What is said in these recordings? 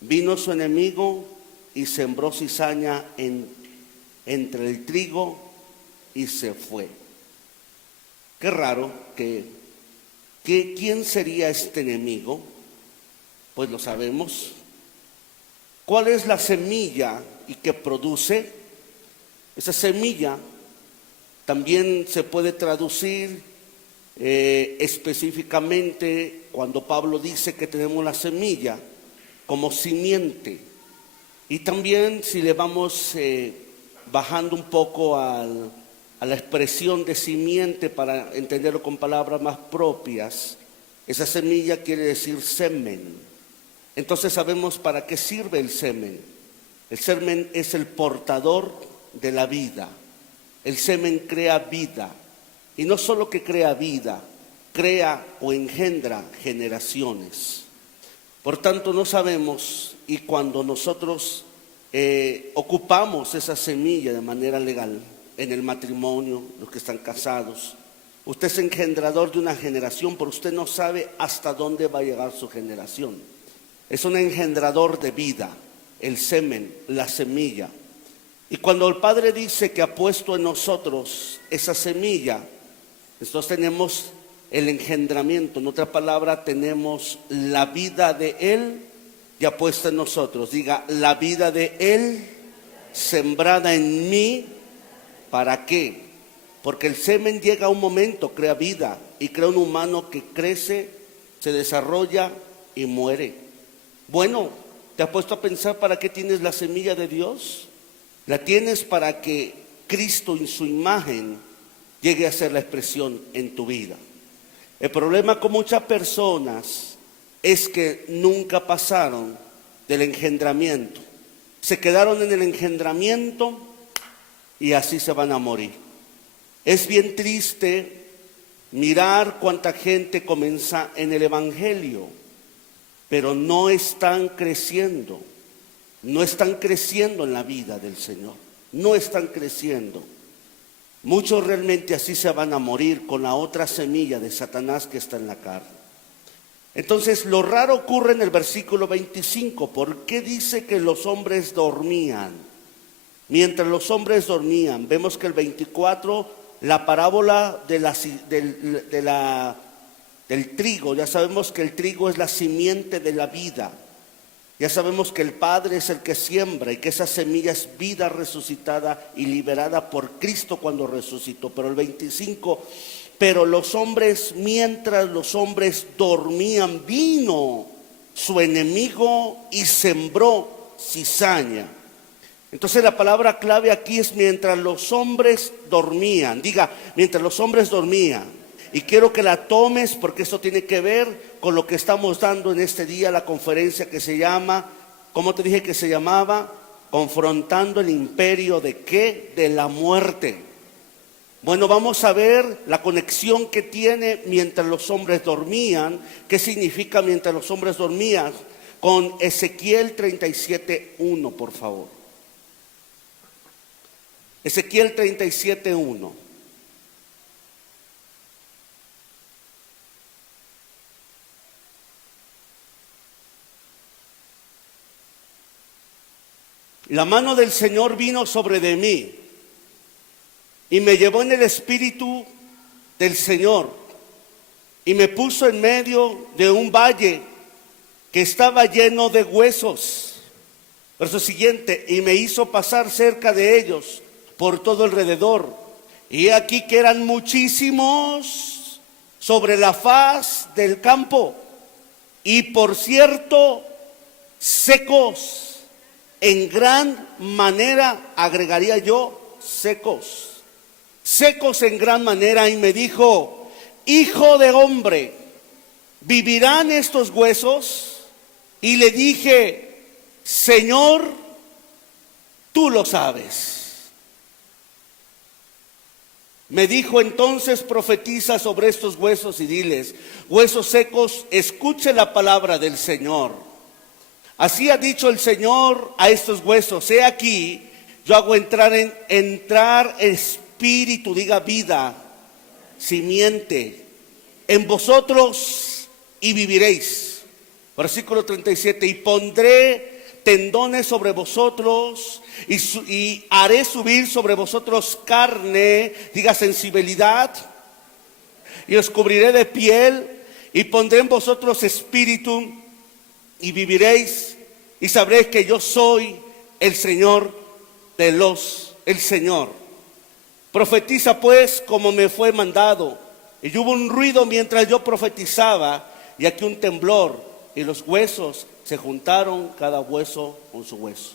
Vino su enemigo y sembró cizaña entre el trigo y se fue. Qué raro ¿quién sería este enemigo? Pues lo sabemos. ¿Cuál es la semilla y qué produce? Esa semilla también se puede traducir específicamente cuando Pablo dice que tenemos la semilla como simiente. Y también si le vamos bajando un poco a la expresión de simiente para entenderlo con palabras más propias, esa semilla quiere decir semen. Entonces sabemos para qué sirve el semen. El semen es el portador de la vida. El semen crea vida. Y no solo que crea vida, crea o engendra generaciones. Por tanto, no sabemos, y cuando nosotros ocupamos esa semilla de manera legal, en el matrimonio, los que están casados, usted es engendrador de una generación, pero usted no sabe hasta dónde va a llegar su generación. Es un engendrador de vida, el semen, la semilla. Y cuando el Padre dice que ha puesto en nosotros esa semilla, nosotros tenemos el engendramiento. En otra palabra, tenemos la vida de Él ya puesta en nosotros. Diga, la vida de Él sembrada en mí. ¿Para qué? Porque el semen llega a un momento, crea vida y crea un humano que crece, se desarrolla y muere. Bueno, ¿te has puesto a pensar para qué tienes la semilla de Dios? La tienes para que Cristo en su imagen llegue a ser la expresión en tu vida. El problema con muchas personas es que nunca pasaron del engendramiento. Se quedaron en el engendramiento y así se van a morir. Es bien triste mirar cuánta gente comienza en el evangelio, pero no están creciendo en la vida del Señor, no están creciendo. Muchos realmente así se van a morir con la otra semilla de Satanás que está en la carne. Entonces, lo raro ocurre en el versículo 25. ¿Por qué dice que los hombres dormían? Mientras los hombres dormían, vemos que el 24, la parábola del trigo, ya sabemos que el trigo es la simiente de la vida. Ya sabemos que el Padre es el que siembra y que esa semilla es vida resucitada y liberada por Cristo cuando resucitó. Pero el 25, pero los hombres, mientras los hombres dormían, vino su enemigo y sembró cizaña. Entonces la palabra clave aquí es mientras los hombres dormían. Diga, mientras los hombres dormían. Y quiero que la tomes porque esto tiene que ver con lo que estamos dando en este día, la conferencia que se llama, ¿cómo te dije que se llamaba? Confrontando el imperio ¿de qué? De la muerte. Bueno, vamos a ver la conexión que tiene mientras los hombres dormían. ¿Qué significa mientras los hombres dormían? Con Ezequiel 37:1, por favor. Ezequiel 37:1. La mano del Señor vino sobre de mí y me llevó en el espíritu del Señor y me puso en medio de un valle que estaba lleno de huesos. Verso siguiente, y me hizo pasar cerca de ellos por todo alrededor. Y aquí que eran muchísimos sobre la faz del campo y por cierto secos. En gran manera, agregaría yo, secos en gran manera. Y me dijo, hijo de hombre, ¿vivirán estos huesos? Y le dije, Señor, tú lo sabes. Me dijo entonces, profetiza sobre estos huesos y diles, huesos secos, escuche la palabra del Señor. Así ha dicho el Señor a estos huesos, he aquí, yo hago entrar espíritu, diga vida, simiente, en vosotros y viviréis. Versículo 37, y pondré tendones sobre vosotros y haré subir sobre vosotros carne, diga sensibilidad, y os cubriré de piel y pondré en vosotros espíritu y viviréis y sabréis que yo soy el Señor el Señor. Profetiza pues como me fue mandado. Y hubo un ruido mientras yo profetizaba y aquí un temblor y los huesos se juntaron cada hueso con su hueso.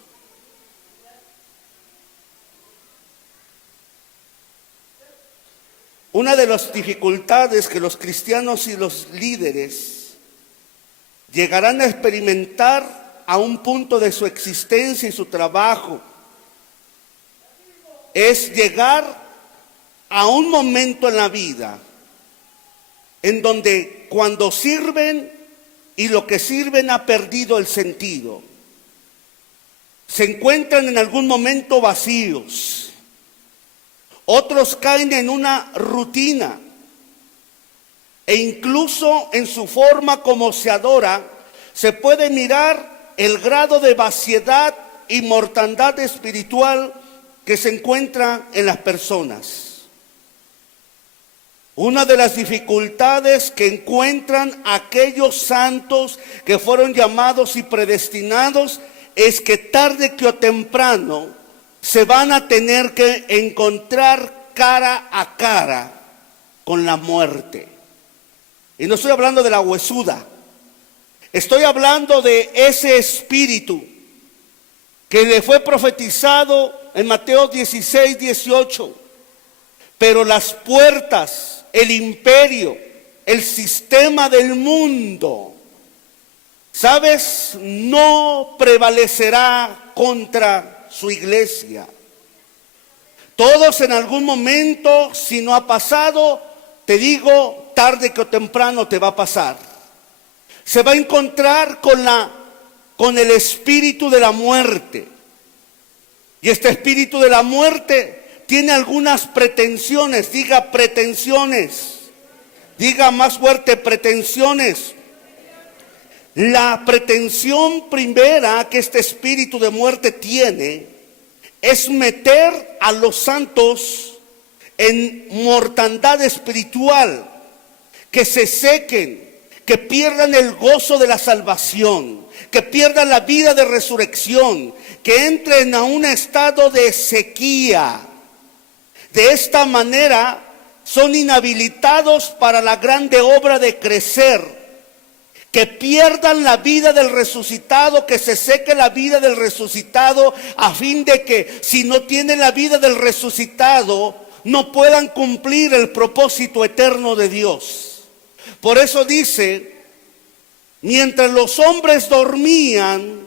Una de las dificultades que los cristianos y los líderes llegarán a experimentar a un punto de su existencia y su trabajo es llegar a un momento en la vida en donde cuando sirven y lo que sirven ha perdido el sentido, se encuentran en algún momento vacíos. Otros caen en una rutina e incluso en su forma como se adora se puede mirar el grado de vaciedad y mortandad espiritual que se encuentra en las personas. Una de las dificultades que encuentran aquellos santos que fueron llamados y predestinados es que tarde que o temprano se van a tener que encontrar cara a cara con la muerte. Y no estoy hablando de la huesuda, estoy hablando de ese espíritu que le fue profetizado en Mateo 16, 18. Pero las puertas, el imperio, el sistema del mundo, ¿sabes? No prevalecerá contra su iglesia. Todos en algún momento, si no ha pasado, te digo, tarde que o temprano te va a pasar. Se va a encontrar con el espíritu de la muerte. Y este espíritu de la muerte tiene algunas pretensiones, diga pretensiones, diga más fuerte pretensiones. La pretensión primera que este espíritu de muerte tiene es meter a los santos en mortandad espiritual, que se sequen, que pierdan el gozo de la salvación, que pierdan la vida de resurrección, que entren a un estado de sequía. De esta manera son inhabilitados para la grande obra de crecer, que pierdan la vida del resucitado, que se seque la vida del resucitado, a fin de que si no tienen la vida del resucitado, no puedan cumplir el propósito eterno de Dios. Por eso dice, mientras los hombres dormían,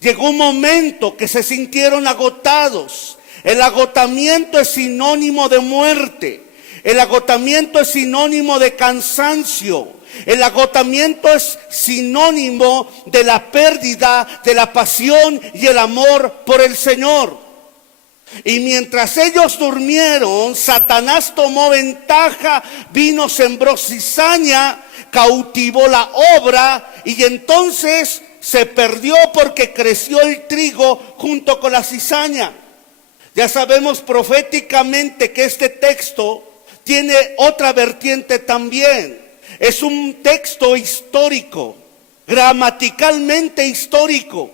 llegó un momento que se sintieron agotados. El agotamiento es sinónimo de muerte. El agotamiento es sinónimo de cansancio. El agotamiento es sinónimo de la pérdida de la pasión y el amor por el Señor. Y mientras ellos durmieron, Satanás tomó ventaja, vino, sembró cizaña, cautivó la obra y entonces se perdió porque creció el trigo junto con la cizaña. Ya sabemos proféticamente que este texto tiene otra vertiente también. Es un texto histórico, gramaticalmente histórico,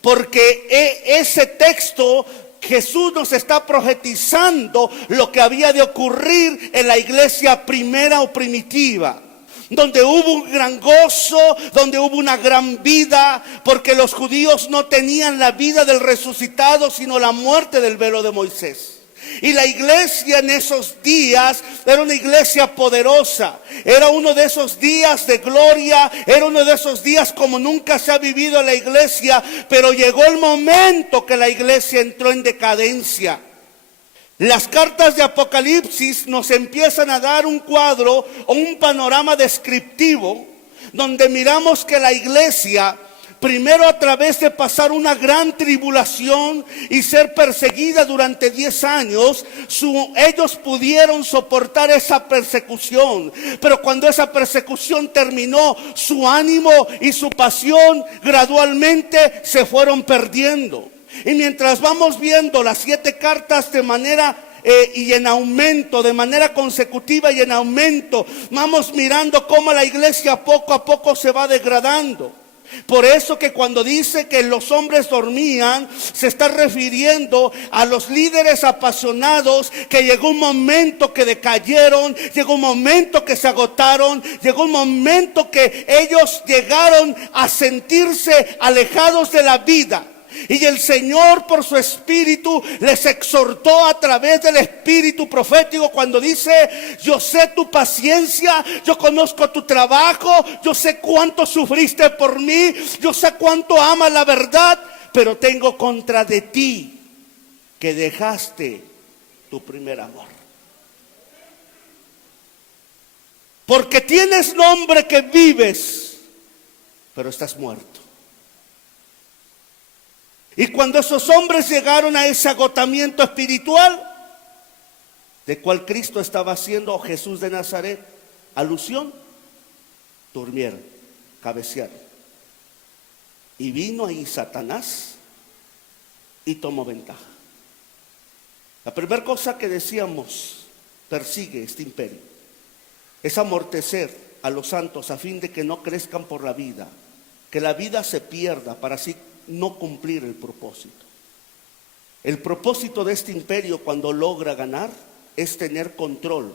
porque ese texto Jesús nos está profetizando lo que había de ocurrir en la iglesia primera o primitiva, donde hubo un gran gozo, donde hubo una gran vida, porque los judíos no tenían la vida del resucitado, sino la muerte del velo de Moisés. Y la iglesia en esos días era una iglesia poderosa, era uno de esos días de gloria, era uno de esos días como nunca se ha vivido en la iglesia, pero llegó el momento que la iglesia entró en decadencia. Las cartas de Apocalipsis nos empiezan a dar un cuadro o un panorama descriptivo donde miramos que la iglesia primero a través de pasar una gran tribulación y ser perseguida durante 10 años, ellos pudieron soportar esa persecución. Pero cuando esa persecución terminó, su ánimo y su pasión gradualmente se fueron perdiendo. Y mientras vamos viendo las 7 cartas de manera y en aumento, de manera consecutiva y en aumento, vamos mirando cómo la iglesia poco a poco se va degradando. Por eso que cuando dice que los hombres dormían, se está refiriendo a los líderes apasionados que llegó un momento que decayeron, llegó un momento que se agotaron, llegó un momento que ellos llegaron a sentirse alejados de la vida. Y el Señor por su Espíritu les exhortó a través del Espíritu profético cuando dice: yo sé tu paciencia, yo conozco tu trabajo, yo sé cuánto sufriste por mí, yo sé cuánto amas la verdad, pero tengo contra de ti que dejaste tu primer amor. Porque tienes nombre que vives, pero estás muerto. Y cuando esos hombres llegaron a ese agotamiento espiritual, de cual Cristo estaba haciendo, Jesús de Nazaret, alusión, durmieron, cabecearon. Y vino ahí Satanás y tomó ventaja. La primera cosa que decíamos, persigue este imperio, es amortecer a los santos a fin de que no crezcan por la vida, que la vida se pierda para así no cumplir el propósito. El propósito de este imperio, cuando logra ganar, es tener control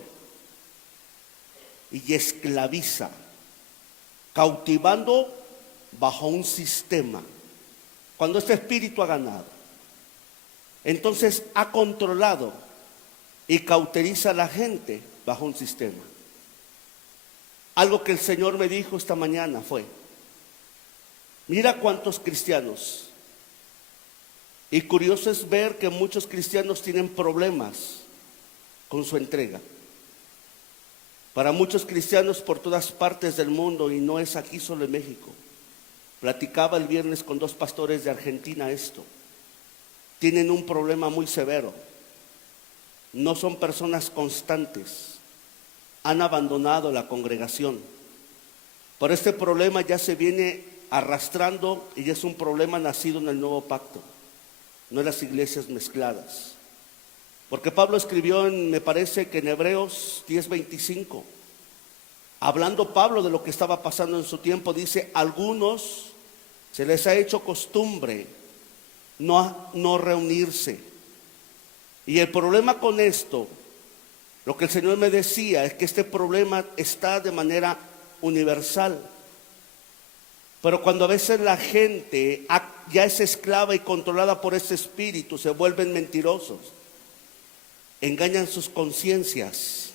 y esclaviza, cautivando bajo un sistema. Cuando este espíritu ha ganado, entonces ha controlado y cauteriza a la gente bajo un sistema. Algo que el Señor me dijo esta mañana fue: mira cuántos cristianos, y curioso es ver que muchos cristianos tienen problemas con su entrega. Para muchos cristianos por todas partes del mundo, y no es aquí solo en México, platicaba el viernes con 2 pastores de Argentina esto, tienen un problema muy severo, no son personas constantes, han abandonado la congregación. Por este problema ya se viene arrastrando y es un problema nacido en el nuevo pacto, no en las iglesias mezcladas. Porque Pablo escribió me parece que en Hebreos 10:25, hablando Pablo de lo que estaba pasando en su tiempo, dice: algunos se les ha hecho costumbre no reunirse. Y el problema con esto, lo que el Señor me decía, es que este problema está de manera universal. Pero cuando a veces la gente ya es esclava y controlada por ese espíritu, se vuelven mentirosos, engañan sus conciencias.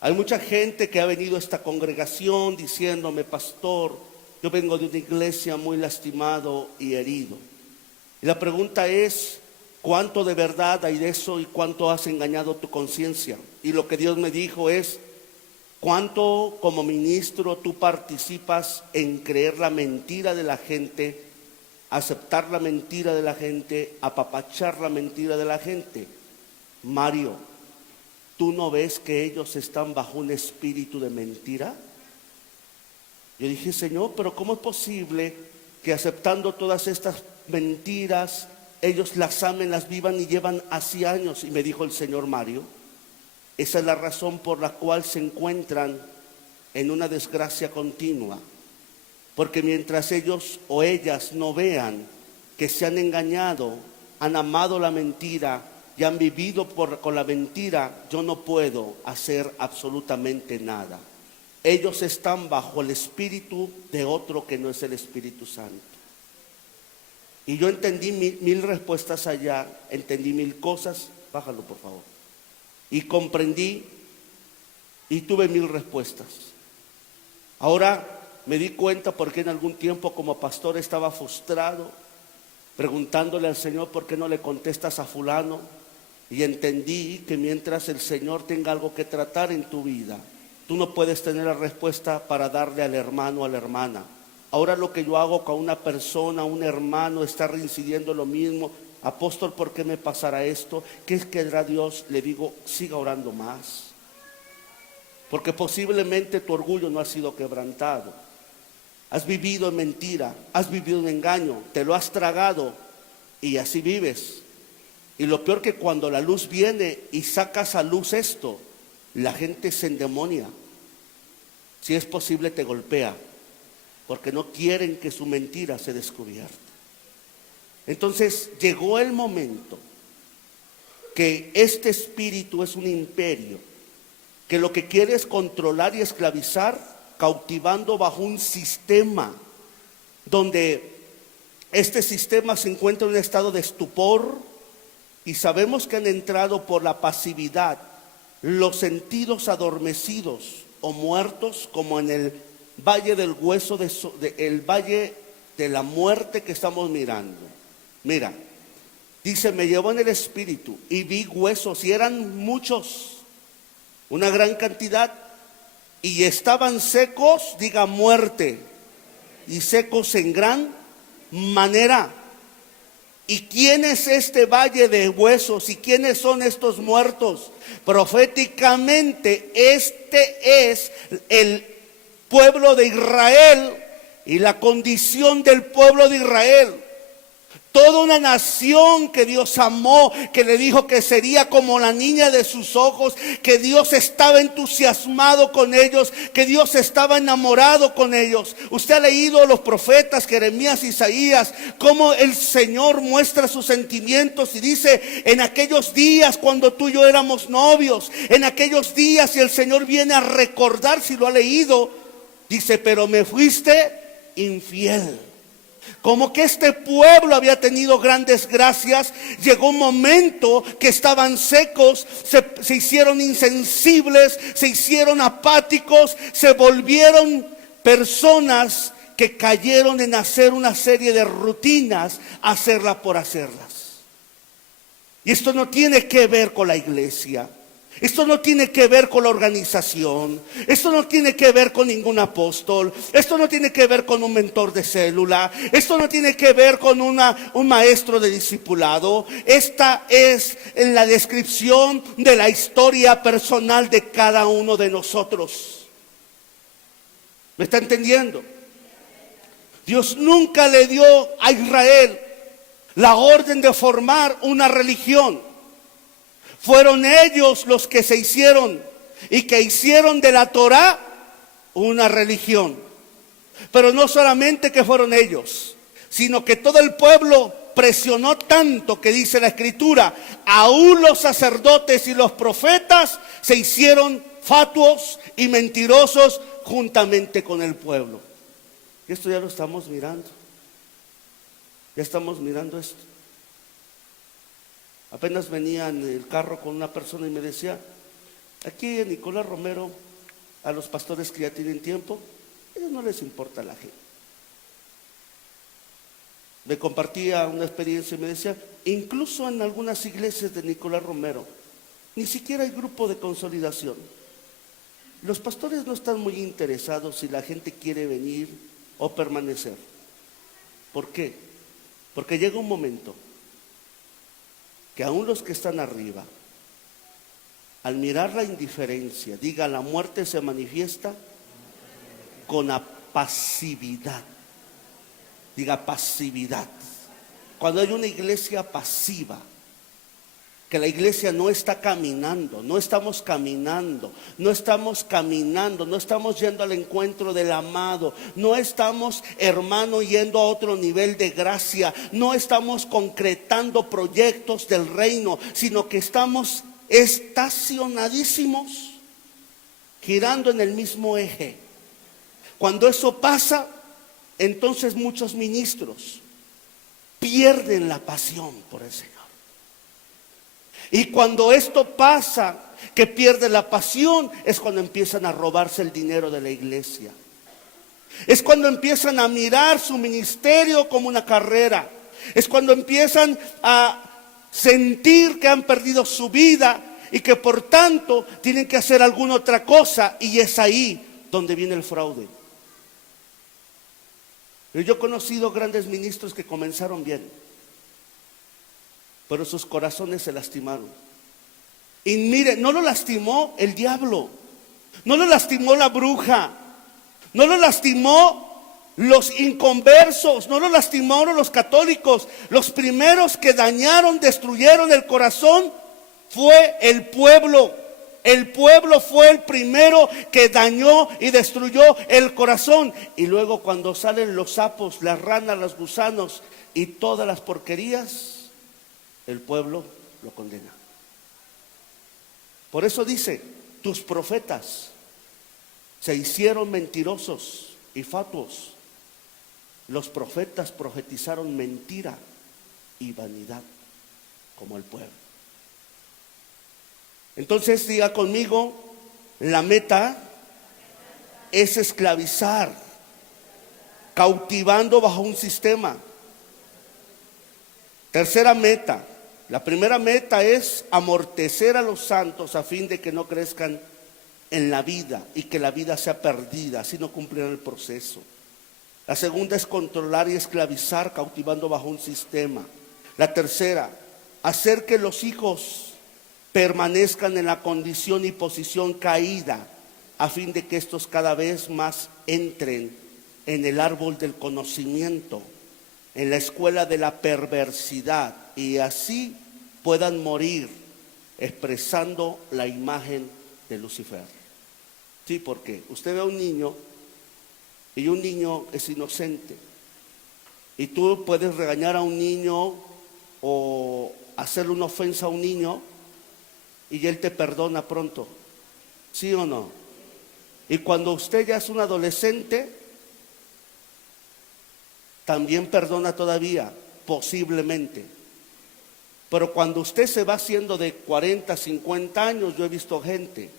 Hay mucha gente que ha venido a esta congregación diciéndome: pastor, yo vengo de una iglesia muy lastimado y herido. Y la pregunta es: ¿cuánto de verdad hay de eso y cuánto has engañado tu conciencia? Y lo que Dios me dijo es: ¿cuánto como ministro tú participas en creer la mentira de la gente, aceptar la mentira de la gente, apapachar la mentira de la gente? Mario, ¿tú no ves que ellos están bajo un espíritu de mentira? Yo dije: Señor, pero ¿cómo es posible que aceptando todas estas mentiras, ellos las amen, las vivan y llevan así años? Y me dijo el Señor: Mario, esa es la razón por la cual se encuentran en una desgracia continua. Porque mientras ellos o ellas no vean que se han engañado, han amado la mentira y han vivido con la mentira, yo no puedo hacer absolutamente nada. Ellos están bajo el espíritu de otro que no es el Espíritu Santo. Y yo entendí mil respuestas allá, entendí 1000 cosas. Bájalo, por favor. Y comprendí y tuve 1000 respuestas. Ahora me di cuenta porque en algún tiempo como pastor estaba frustrado, preguntándole al Señor: ¿por qué no le contestas a fulano? Y entendí que mientras el Señor tenga algo que tratar en tu vida, tú no puedes tener la respuesta para darle al hermano o a la hermana. Ahora lo que yo hago con una persona, un hermano, está reincidiendo lo mismo. Apóstol, ¿por qué me pasará esto? ¿Qué querrá Dios? Le digo, siga orando más. Porque posiblemente tu orgullo no ha sido quebrantado. Has vivido en mentira, has vivido en engaño, te lo has tragado y así vives. Y lo peor que cuando la luz viene y sacas a luz esto, la gente se endemonia. Si es posible te golpea, porque no quieren que su mentira se descubierta. Entonces llegó el momento que este espíritu es un imperio, que lo que quiere es controlar y esclavizar, cautivando bajo un sistema donde este sistema se encuentra en un estado de estupor, y sabemos que han entrado por la pasividad los sentidos adormecidos o muertos, como en el valle del hueso, el valle de la muerte que estamos mirando. Mira, dice, me llevó en el espíritu y vi huesos, y eran muchos, una gran cantidad, y estaban secos, diga muerte, y secos en gran manera. ¿Y quién es este valle de huesos? ¿Y quiénes son estos muertos? Proféticamente, este es el pueblo de Israel y la condición del pueblo de Israel. Toda una nación que Dios amó, que le dijo que sería como la niña de sus ojos, que Dios estaba entusiasmado con ellos, que Dios estaba enamorado con ellos. Usted ha leído los profetas Jeremías, Isaías, cómo el Señor muestra sus sentimientos y dice, en aquellos días cuando tú y yo éramos novios, en aquellos días, y el Señor viene a recordar, si lo ha leído, dice, pero me fuiste infiel. Como que este pueblo había tenido grandes gracias, llegó un momento que estaban secos, se hicieron insensibles, se hicieron apáticos, se volvieron personas que cayeron en hacer una serie de rutinas, hacerlas por hacerlas. Y esto no tiene que ver con la iglesia. Esto no tiene que ver con la organización. Esto no tiene que ver con ningún apóstol. Esto no tiene que ver con un mentor de célula. Esto no tiene que ver con un maestro de discipulado. Esta es en la descripción de la historia personal de cada uno de nosotros. ¿Me está entendiendo? Dios nunca le dio a Israel la orden de formar una religión. Fueron ellos los que se hicieron y que hicieron de la Torá una religión. Pero no solamente que fueron ellos, sino que todo el pueblo presionó tanto, que dice la Escritura, aún los sacerdotes y los profetas se hicieron fatuos y mentirosos juntamente con el pueblo. Y esto ya lo estamos mirando. Ya estamos mirando esto. Apenas venía en el carro con una persona y me decía, aquí en Nicolás Romero, a los pastores que ya tienen tiempo, a ellos no les importa la gente. Me compartía una experiencia y me decía, incluso en algunas iglesias de Nicolás Romero, ni siquiera hay grupo de consolidación. Los pastores no están muy interesados si la gente quiere venir o permanecer. ¿Por qué? Porque llega un momento que aún los que están arriba, al mirar la indiferencia, diga, la muerte se manifiesta con la pasividad. Diga, pasividad. Cuando hay una iglesia pasiva, que la iglesia no está caminando, no estamos caminando, no estamos caminando, no estamos yendo al encuentro del amado, no estamos, hermano, yendo a otro nivel de gracia, no estamos concretando proyectos del reino, sino que estamos estacionadísimos, girando en el mismo eje. Cuando eso pasa, entonces muchos ministros pierden la pasión por el Señor. Y cuando esto pasa, que pierde la pasión, es cuando empiezan a robarse el dinero de la iglesia. Es cuando empiezan a mirar su ministerio como una carrera. Es cuando empiezan a sentir que han perdido su vida y que por tanto tienen que hacer alguna otra cosa, y es ahí donde viene el fraude. Yo he conocido grandes ministros que comenzaron bien, pero sus corazones se lastimaron. Y mire, no lo lastimó el diablo, no lo lastimó la bruja, no lo lastimó los inconversos, no lo lastimaron los católicos. Los primeros que dañaron, destruyeron el corazón fue el pueblo. El pueblo fue el primero que dañó y destruyó el corazón. Y luego cuando salen los sapos, las ranas, los gusanos y todas las porquerías, el pueblo lo condena. Por eso dice, tus profetas se hicieron mentirosos y fatuos. Los profetas profetizaron mentira y vanidad como el pueblo. Entonces diga conmigo, la meta es esclavizar, cautivando bajo un sistema. Tercera meta, la primera meta es amortecer a los santos a fin de que no crezcan en la vida y que la vida sea perdida, así no cumplirán el proceso. La segunda es controlar y esclavizar, cautivando bajo un sistema. La tercera, hacer que los hijos permanezcan en la condición y posición caída, a fin de que estos cada vez más entren en el árbol del conocimiento, en la escuela de la perversidad, y así puedan morir expresando la imagen de Lucifer. Sí, porque usted ve a un niño y un niño es inocente, y tú puedes regañar a un niño o hacerle una ofensa a un niño y él te perdona pronto, ¿sí o no? Y cuando usted ya es un adolescente, también perdona todavía, posiblemente. Pero cuando usted se va haciendo de 40, 50 años, yo he visto gente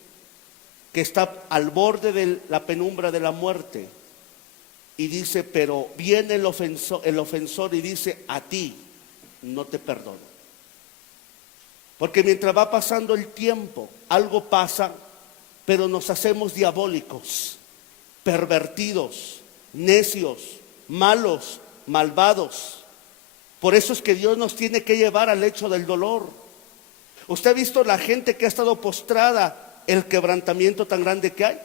que está al borde de la penumbra de la muerte y dice, pero viene el ofensor y dice, a ti no te perdono. Porque mientras va pasando el tiempo, algo pasa, pero nos hacemos diabólicos, pervertidos, necios, malos, malvados. Por eso es que Dios nos tiene que llevar al lecho del dolor. ¿Usted ha visto la gente que ha estado postrada, el quebrantamiento tan grande que hay?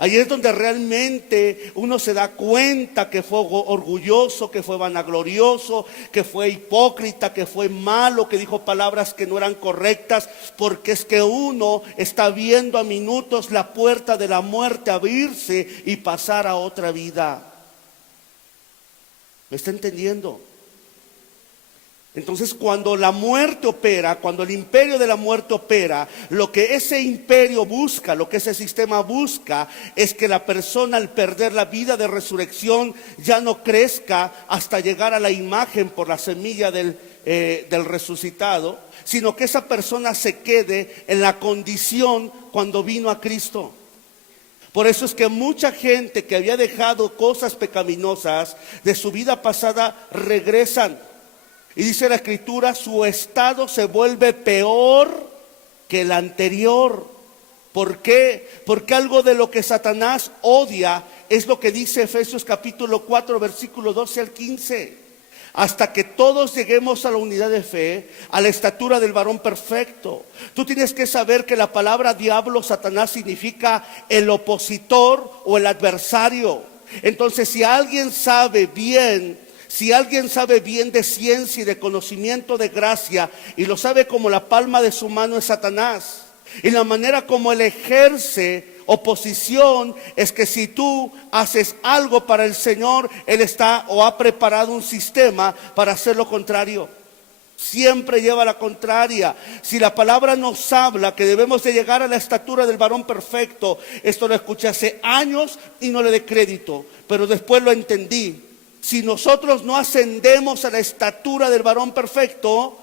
Ahí es donde realmente uno se da cuenta que fue orgulloso, que fue vanaglorioso, que fue hipócrita, que fue malo, que dijo palabras que no eran correctas, porque es que uno está viendo a minutos la puerta de la muerte abrirse y pasar a otra vida. ¿Me está entendiendo? Entonces, cuando la muerte opera, cuando el imperio de la muerte opera, lo que ese imperio busca, lo que ese sistema busca, es que la persona, al perder la vida de resurrección, ya no crezca hasta llegar a la imagen por la semilla del resucitado, sino que esa persona se quede en la condición cuando vino a Cristo. Por eso es que mucha gente que había dejado cosas pecaminosas de su vida pasada regresan. Y dice la Escritura, su estado se vuelve peor que el anterior. ¿Por qué? Porque algo de lo que Satanás odia es lo que dice Efesios capítulo 4, versículo 12 al 15. Hasta que todos lleguemos a la unidad de fe, a la estatura del varón perfecto. Tú tienes que saber que la palabra diablo, Satanás, significa el opositor o el adversario. Entonces, si alguien sabe bien de ciencia y de conocimiento de gracia, y lo sabe como la palma de su mano, es Satanás. Y la manera como él ejerce oposición es que si tú haces algo para el Señor, él está o ha preparado un sistema para hacer lo contrario. Siempre lleva la contraria. Si la palabra nos habla que debemos de llegar a la estatura del varón perfecto, esto lo escuché hace años y no le dé crédito, pero después lo entendí. Si nosotros no ascendemos a la estatura del varón perfecto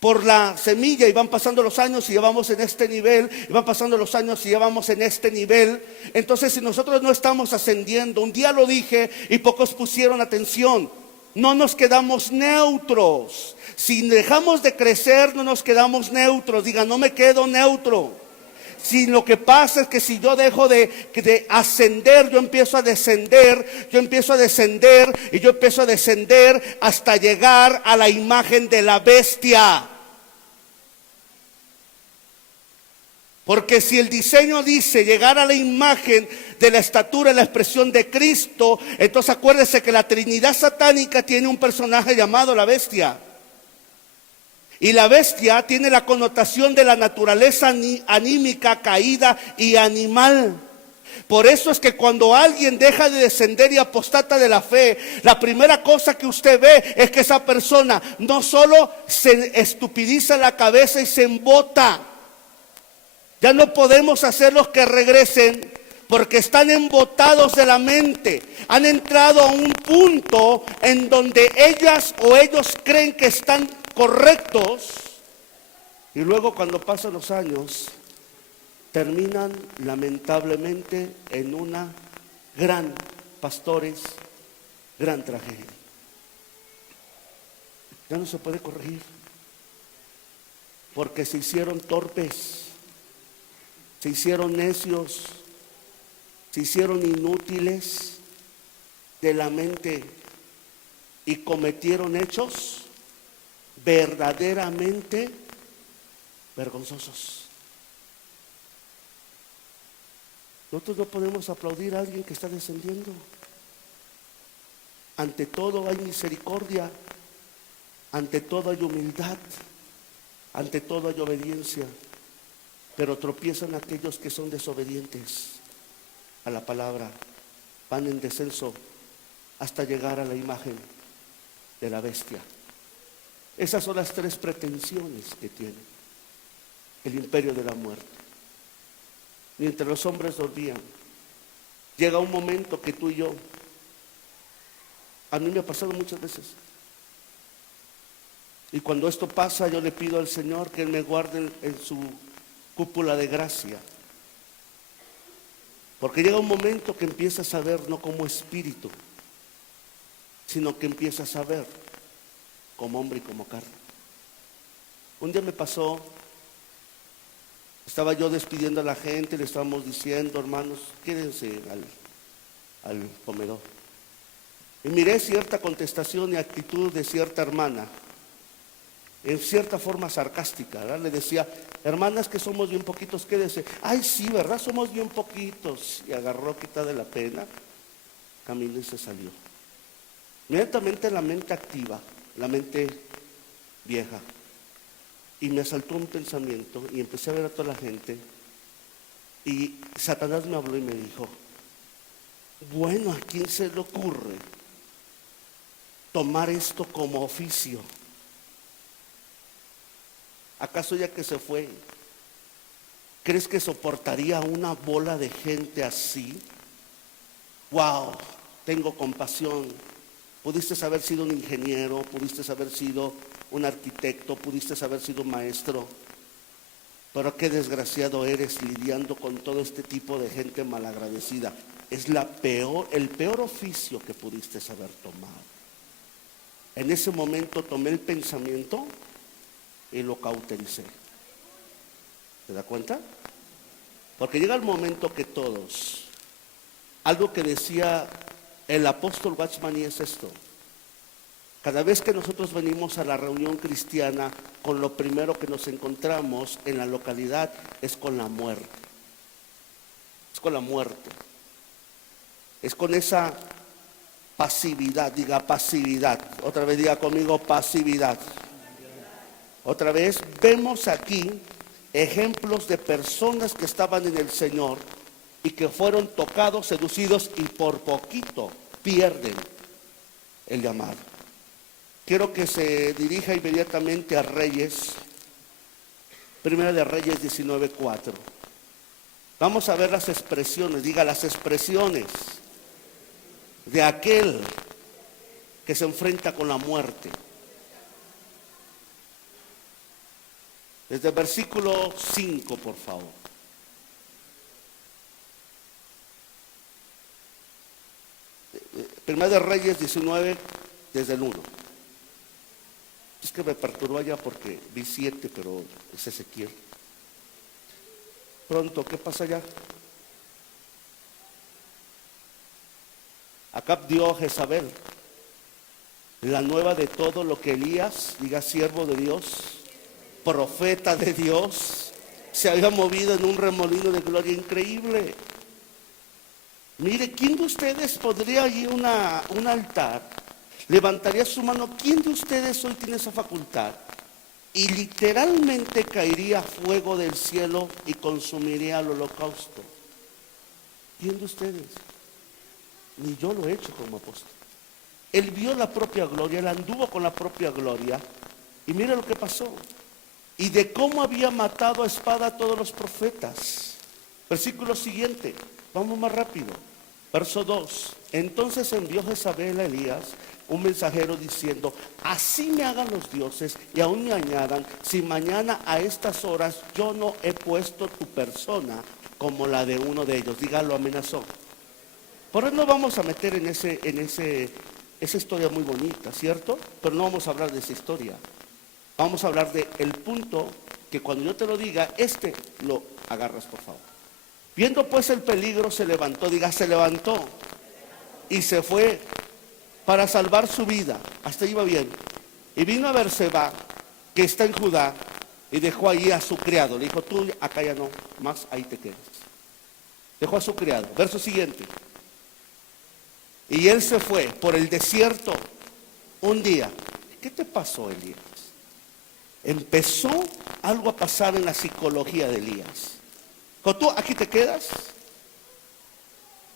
por la semilla, y van pasando los años y ya vamos en este nivel, y van pasando los años y ya vamos en este nivel, entonces si nosotros no estamos ascendiendo, un día lo dije y pocos pusieron atención, no nos quedamos neutros. Si dejamos de crecer, no nos quedamos neutros. Diga, no me quedo neutro. Si lo que pasa es que si yo dejo de ascender, yo empiezo a descender, y yo empiezo a descender hasta llegar a la imagen de la bestia. Porque si el diseño dice llegar a la imagen de la estatura y la expresión de Cristo, entonces acuérdese que la Trinidad satánica tiene un personaje llamado la bestia. Y la bestia tiene la connotación de la naturaleza anímica, caída y animal. Por eso es que cuando alguien deja de descender y apostata de la fe, la primera cosa que usted ve es que esa persona no solo se estupidiza la cabeza y se embota. Ya no podemos hacerlos que regresen porque están embotados de la mente. Han entrado a un punto en donde ellas o ellos creen que están correctos, y luego cuando pasan los años terminan lamentablemente en una gran, pastores, gran tragedia. Ya no se puede corregir porque se hicieron torpes, se hicieron necios, se hicieron inútiles de la mente y cometieron hechos verdaderamente vergonzosos. Nosotros no podemos aplaudir a alguien que está descendiendo. Ante todo hay misericordia, ante todo hay humildad, ante todo hay obediencia, pero tropiezan aquellos que son desobedientes a la palabra, van en descenso hasta llegar a la imagen de la bestia. Esas son las tres pretensiones que tiene el imperio de la muerte. Mientras los hombres dormían, llega un momento que tú y yo, a mí me ha pasado muchas veces, y cuando esto pasa yo le pido al Señor que Él me guarde en su cúpula de gracia, porque llega un momento que empiezas a ver no como espíritu, sino que empiezas a ver como hombre y como carne. Un día me pasó, estaba yo despidiendo a la gente, le estábamos diciendo, hermanos, quédense al comedor. Y miré cierta contestación y actitud de cierta hermana, en cierta forma sarcástica, ¿verdad? Le decía, hermanas, que somos bien poquitos, quédense. Ay, sí, ¿verdad? Somos bien poquitos. Y agarró quita de la pena, caminó y se salió. Inmediatamente la mente activa, la mente vieja, y me asaltó un pensamiento y empecé a ver a toda la gente, y Satanás me habló y me dijo, bueno, ¿a quién se le ocurre tomar esto como oficio? ¿Acaso ya que se fue, crees que soportaría una bola de gente así? Wow, tengo compasión. Pudiste haber sido un ingeniero, pudiste haber sido un arquitecto, pudiste haber sido un maestro, pero qué desgraciado eres lidiando con todo este tipo de gente malagradecida. Es el peor oficio que pudiste haber tomado. En ese momento tomé el pensamiento y lo cautericé. ¿Se da cuenta? Porque llega el momento que todos, algo que decía el apóstol Watchman, y es esto: cada vez que nosotros venimos a la reunión cristiana, con lo primero que nos encontramos en la localidad es con la muerte. Es con la muerte. Es con esa pasividad, diga pasividad. Otra vez diga conmigo pasividad. Otra vez vemos aquí ejemplos de personas que estaban en el Señor y que fueron tocados, seducidos y por poquito pierden el llamado. Quiero que se dirija inmediatamente a Reyes, Primera de Reyes 19:4. Vamos a ver las expresiones, diga las expresiones de aquel que se enfrenta con la muerte. Desde el versículo 5, por favor. Primera de Reyes 19, desde el 1. Es que me perturbó allá porque vi 7, pero es Ezequiel. Pronto, ¿qué pasa allá? Acab dio a Jezabel la nueva de todo lo que Elías, diga siervo de Dios, profeta de Dios, se había movido en un remolino de gloria increíble. Mire, ¿quién de ustedes podría ir a un altar? Levantaría su mano. ¿Quién de ustedes hoy tiene esa facultad? Y literalmente caería fuego del cielo y consumiría el holocausto. ¿Quién de ustedes? Ni yo lo he hecho como apóstol. Él vio la propia gloria, él anduvo con la propia gloria. Y mira lo que pasó. Y de cómo había matado a espada a todos los profetas. Versículo siguiente, vamos más rápido. Verso 2. Entonces envió Jezabel a Elías un mensajero diciendo: así me hagan los dioses y aún me añadan, si mañana a estas horas yo no he puesto tu persona como la de uno de ellos. Diga, lo amenazó. Por eso no vamos a meter en esa historia muy bonita, ¿cierto? Pero no vamos a hablar de esa historia. Vamos a hablar del punto que cuando yo te lo diga, lo agarras, por favor. Viendo pues el peligro, se levantó, diga, se levantó y se fue para salvar su vida. Hasta ahí iba bien. Y vino a Berseba, que está en Judá, y dejó allí a su criado. Le dijo: tú acá ya no, más ahí te quedas. Dejó a su criado. Verso siguiente. Y él se fue por el desierto un día. ¿Qué te pasó, Elías? Empezó algo a pasar en la psicología de Elías. Cuando tú aquí te quedas,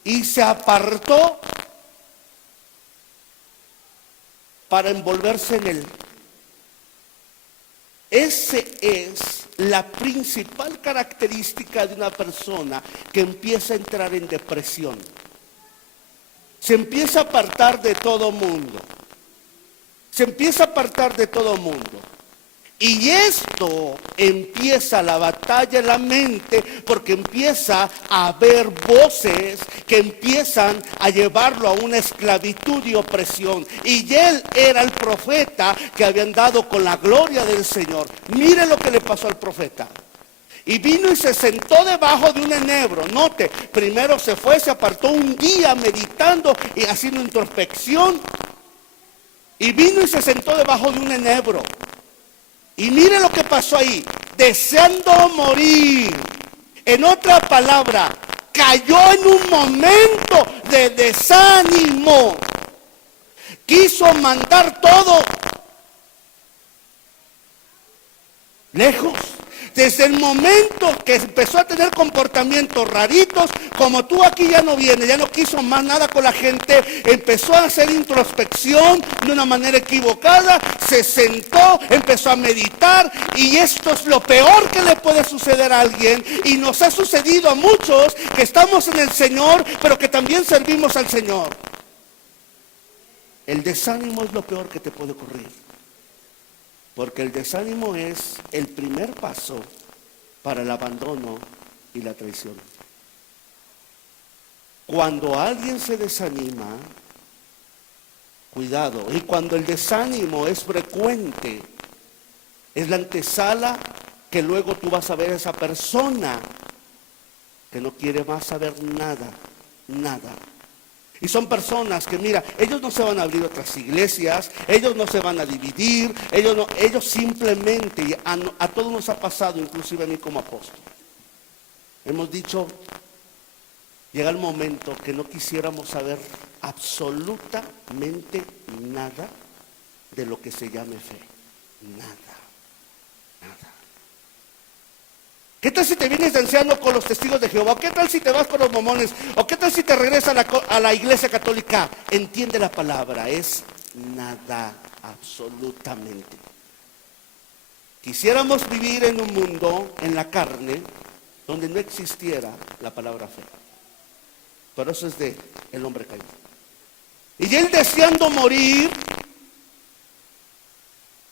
y se apartó para envolverse en él. Esa es la principal característica de una persona que empieza a entrar en depresión. Se empieza a apartar de todo mundo. Se empieza a apartar de todo mundo. Y esto empieza la batalla en la mente, porque empieza a haber voces que empiezan a llevarlo a una esclavitud y opresión. Y él era el profeta que había andado con la gloria del Señor. Mire lo que le pasó al profeta. Y vino y se sentó debajo de un enebro. Note, primero se fue, se apartó un día meditando y haciendo introspección. Y vino y se sentó debajo de un enebro. Y mire lo que pasó ahí, deseando morir. En otra palabra, cayó en un momento de desánimo. Quiso mandar todo lejos. Desde el momento que empezó a tener comportamientos raritos, como tú aquí ya no vienes, ya no quiso más nada con la gente, empezó a hacer introspección de una manera equivocada, se sentó, empezó a meditar, y esto es lo peor que le puede suceder a alguien, y nos ha sucedido a muchos que estamos en el Señor, pero que también servimos al Señor. El desánimo es lo peor que te puede ocurrir. Porque el desánimo es el primer paso para el abandono y la traición. Cuando alguien se desanima, cuidado. Y cuando el desánimo es frecuente, es la antesala que luego tú vas a ver a esa persona que no quiere más saber nada, nada. Y son personas que, mira, ellos no se van a abrir otras iglesias, ellos no se van a dividir, ellos simplemente, y a todos nos ha pasado, inclusive a mí como apóstol. Hemos dicho, llega el momento que no quisiéramos saber absolutamente nada de lo que se llame fe. Nada, nada. ¿Qué tal si te vienes de anciano con los testigos de Jehová? ¿Qué tal si te vas con los mormones? ¿O qué tal si te regresas a la iglesia católica? Entiende la palabra, es nada, absolutamente. Quisiéramos vivir en un mundo, en la carne, donde no existiera la palabra fe. Pero eso es de el hombre caído. Y él deseando morir,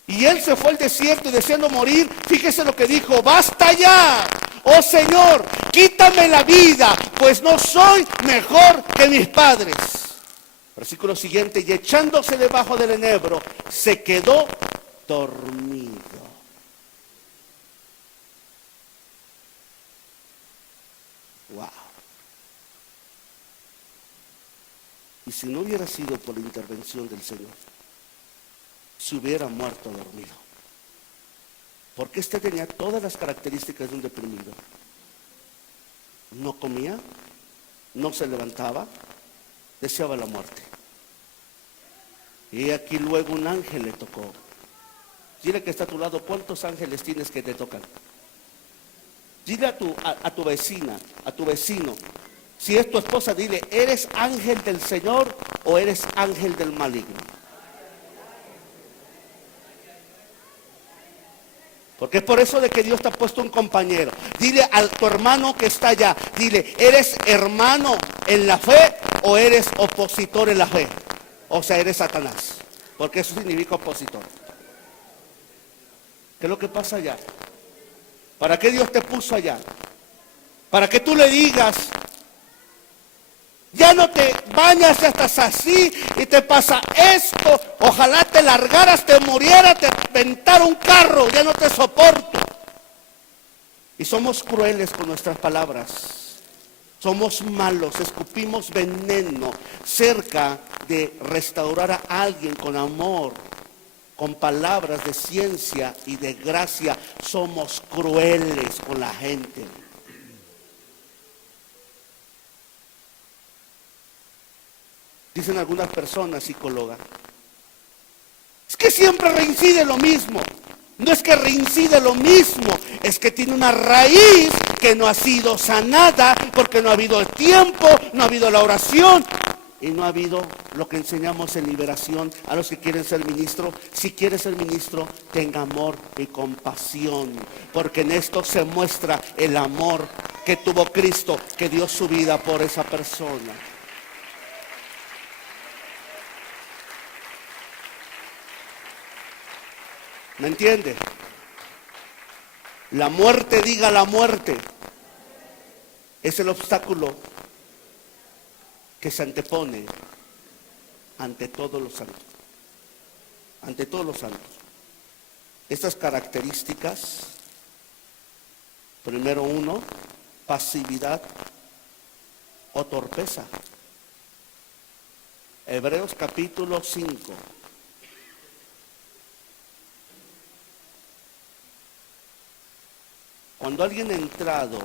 y él se fue al desierto y deseando morir, fíjese lo que dijo: basta ya, oh Señor, quítame la vida, pues no soy mejor que mis padres. Versículo siguiente: y echándose debajo del enebro, se quedó dormido. Y si no hubiera sido por la intervención del Señor, se hubiera muerto dormido. Porque este tenía todas las características de un deprimido. No comía, no se levantaba, deseaba la muerte. Y aquí luego un ángel le tocó. Dile que está a tu lado, ¿cuántos ángeles tienes que te tocan? Dile a tu vecina, a tu vecino, si es tu esposa, dile, ¿eres ángel del Señor o eres ángel del maligno? Porque es por eso de que Dios te ha puesto un compañero. Dile a tu hermano que está allá, dile, ¿eres hermano en la fe o eres opositor en la fe? O sea, eres Satanás, porque eso significa opositor. ¿Qué es lo que pasa allá? ¿Para qué Dios te puso allá? Para que tú le digas, ya no te bañas, ya estás así y te pasa esto, ojalá te largaras, te murieras, te aventara un carro, ya no te soporto. Y somos crueles con nuestras palabras, somos malos, escupimos veneno cerca de restaurar a alguien con amor, con palabras de ciencia y de gracia. Somos crueles con la gente. Dicen algunas personas, psicólogas, es que siempre reincide lo mismo. No es que reincide lo mismo, es que tiene una raíz que no ha sido sanada porque no ha habido el tiempo, no ha habido la oración y no ha habido lo que enseñamos en liberación a los que quieren ser ministros. Si quieres ser ministro, tenga amor y compasión, porque en esto se muestra el amor que tuvo Cristo, que dio su vida por esa persona. ¿Me entiende? La muerte, diga la muerte, es el obstáculo que se antepone ante todos los santos. Ante todos los santos. Estas características, primero uno, pasividad o torpeza. Hebreos capítulo 5. Cuando alguien ha entrado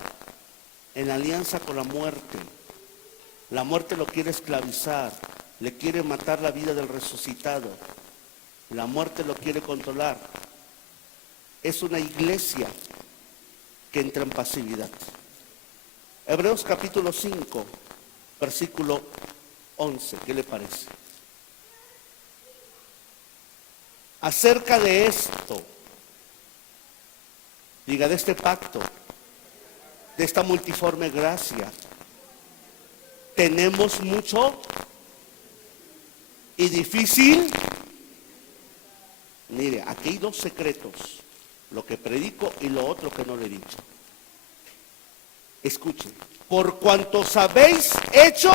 en alianza con la muerte lo quiere esclavizar, le quiere matar la vida del resucitado, la muerte lo quiere controlar. Es una iglesia que entra en pasividad. Hebreos capítulo 5, versículo 11, ¿qué le parece? Acerca de esto, diga, de este pacto, de esta multiforme gracia, tenemos mucho y difícil. Mire, aquí hay dos secretos, lo que predico y lo otro que no le he dicho. Escuchen, por cuanto os habéis hecho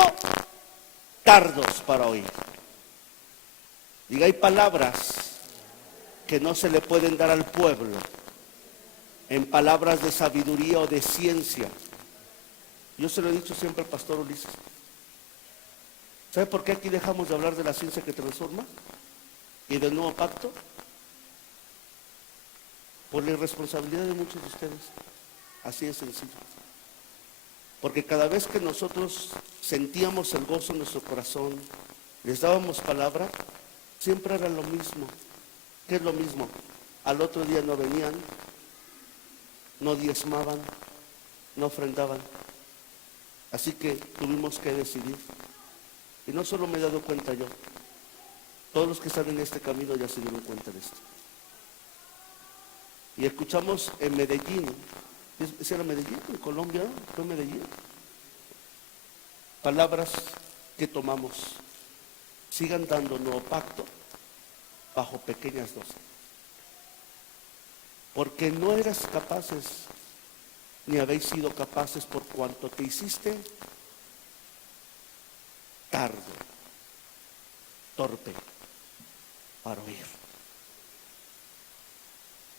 tardos para oír. Diga, hay palabras que no se le pueden dar al pueblo en palabras de sabiduría o de ciencia. Yo se lo he dicho siempre al pastor Ulises. ¿Sabe por qué aquí dejamos de hablar de la ciencia que transforma y del nuevo pacto? Por la irresponsabilidad de muchos de ustedes. Así de sencillo. Porque cada vez que nosotros sentíamos el gozo en nuestro corazón, les dábamos palabra, siempre era lo mismo. ¿Qué es lo mismo? Al otro día no venían, no diezmaban, no ofrendaban. Así que tuvimos que decidir. Y no solo me he dado cuenta yo, todos los que están en este camino ya se dieron cuenta de esto. Y escuchamos en Medellín, ¿sí era Medellín? En Colombia, fue Medellín. Palabras que tomamos. Sigan dando nuevo pacto bajo pequeñas dosis. Porque no eras capaces, ni habéis sido capaces por cuanto te hiciste tardo, torpe para oír.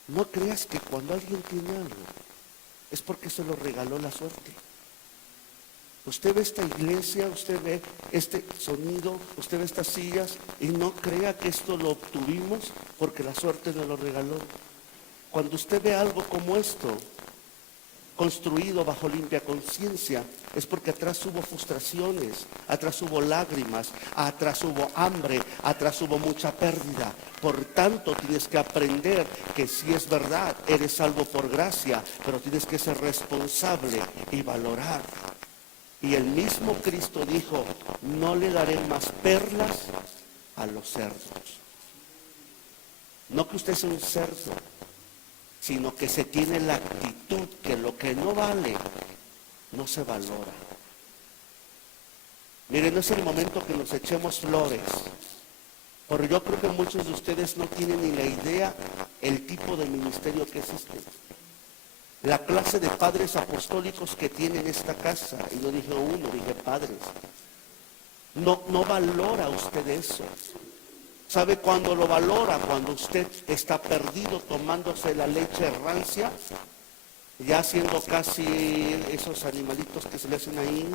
No creas que cuando alguien tiene algo es porque se lo regaló la suerte. Usted ve esta iglesia, usted ve este sonido, usted ve estas sillas y no crea que esto lo obtuvimos porque la suerte nos lo regaló. Cuando usted ve algo como esto, construido bajo limpia conciencia, es porque atrás hubo frustraciones, atrás hubo lágrimas, atrás hubo hambre, atrás hubo mucha pérdida. Por tanto, tienes que aprender que si es verdad, eres salvo por gracia, pero tienes que ser responsable y valorar. Y el mismo Cristo dijo, no le daré más perlas a los cerdos. No que usted sea un cerdo, sino que se tiene la actitud que lo que no vale, no se valora. Miren, no es el momento que nos echemos flores, porque yo creo que muchos de ustedes no tienen ni la idea el tipo de ministerio que existe. La clase de padres apostólicos que tiene en esta casa, y no dije uno, dije padres. No valora usted eso. ¿Sabe cuándo lo valora? Cuando usted está perdido tomándose la leche rancia, ya haciendo casi esos animalitos que se le hacen ahí,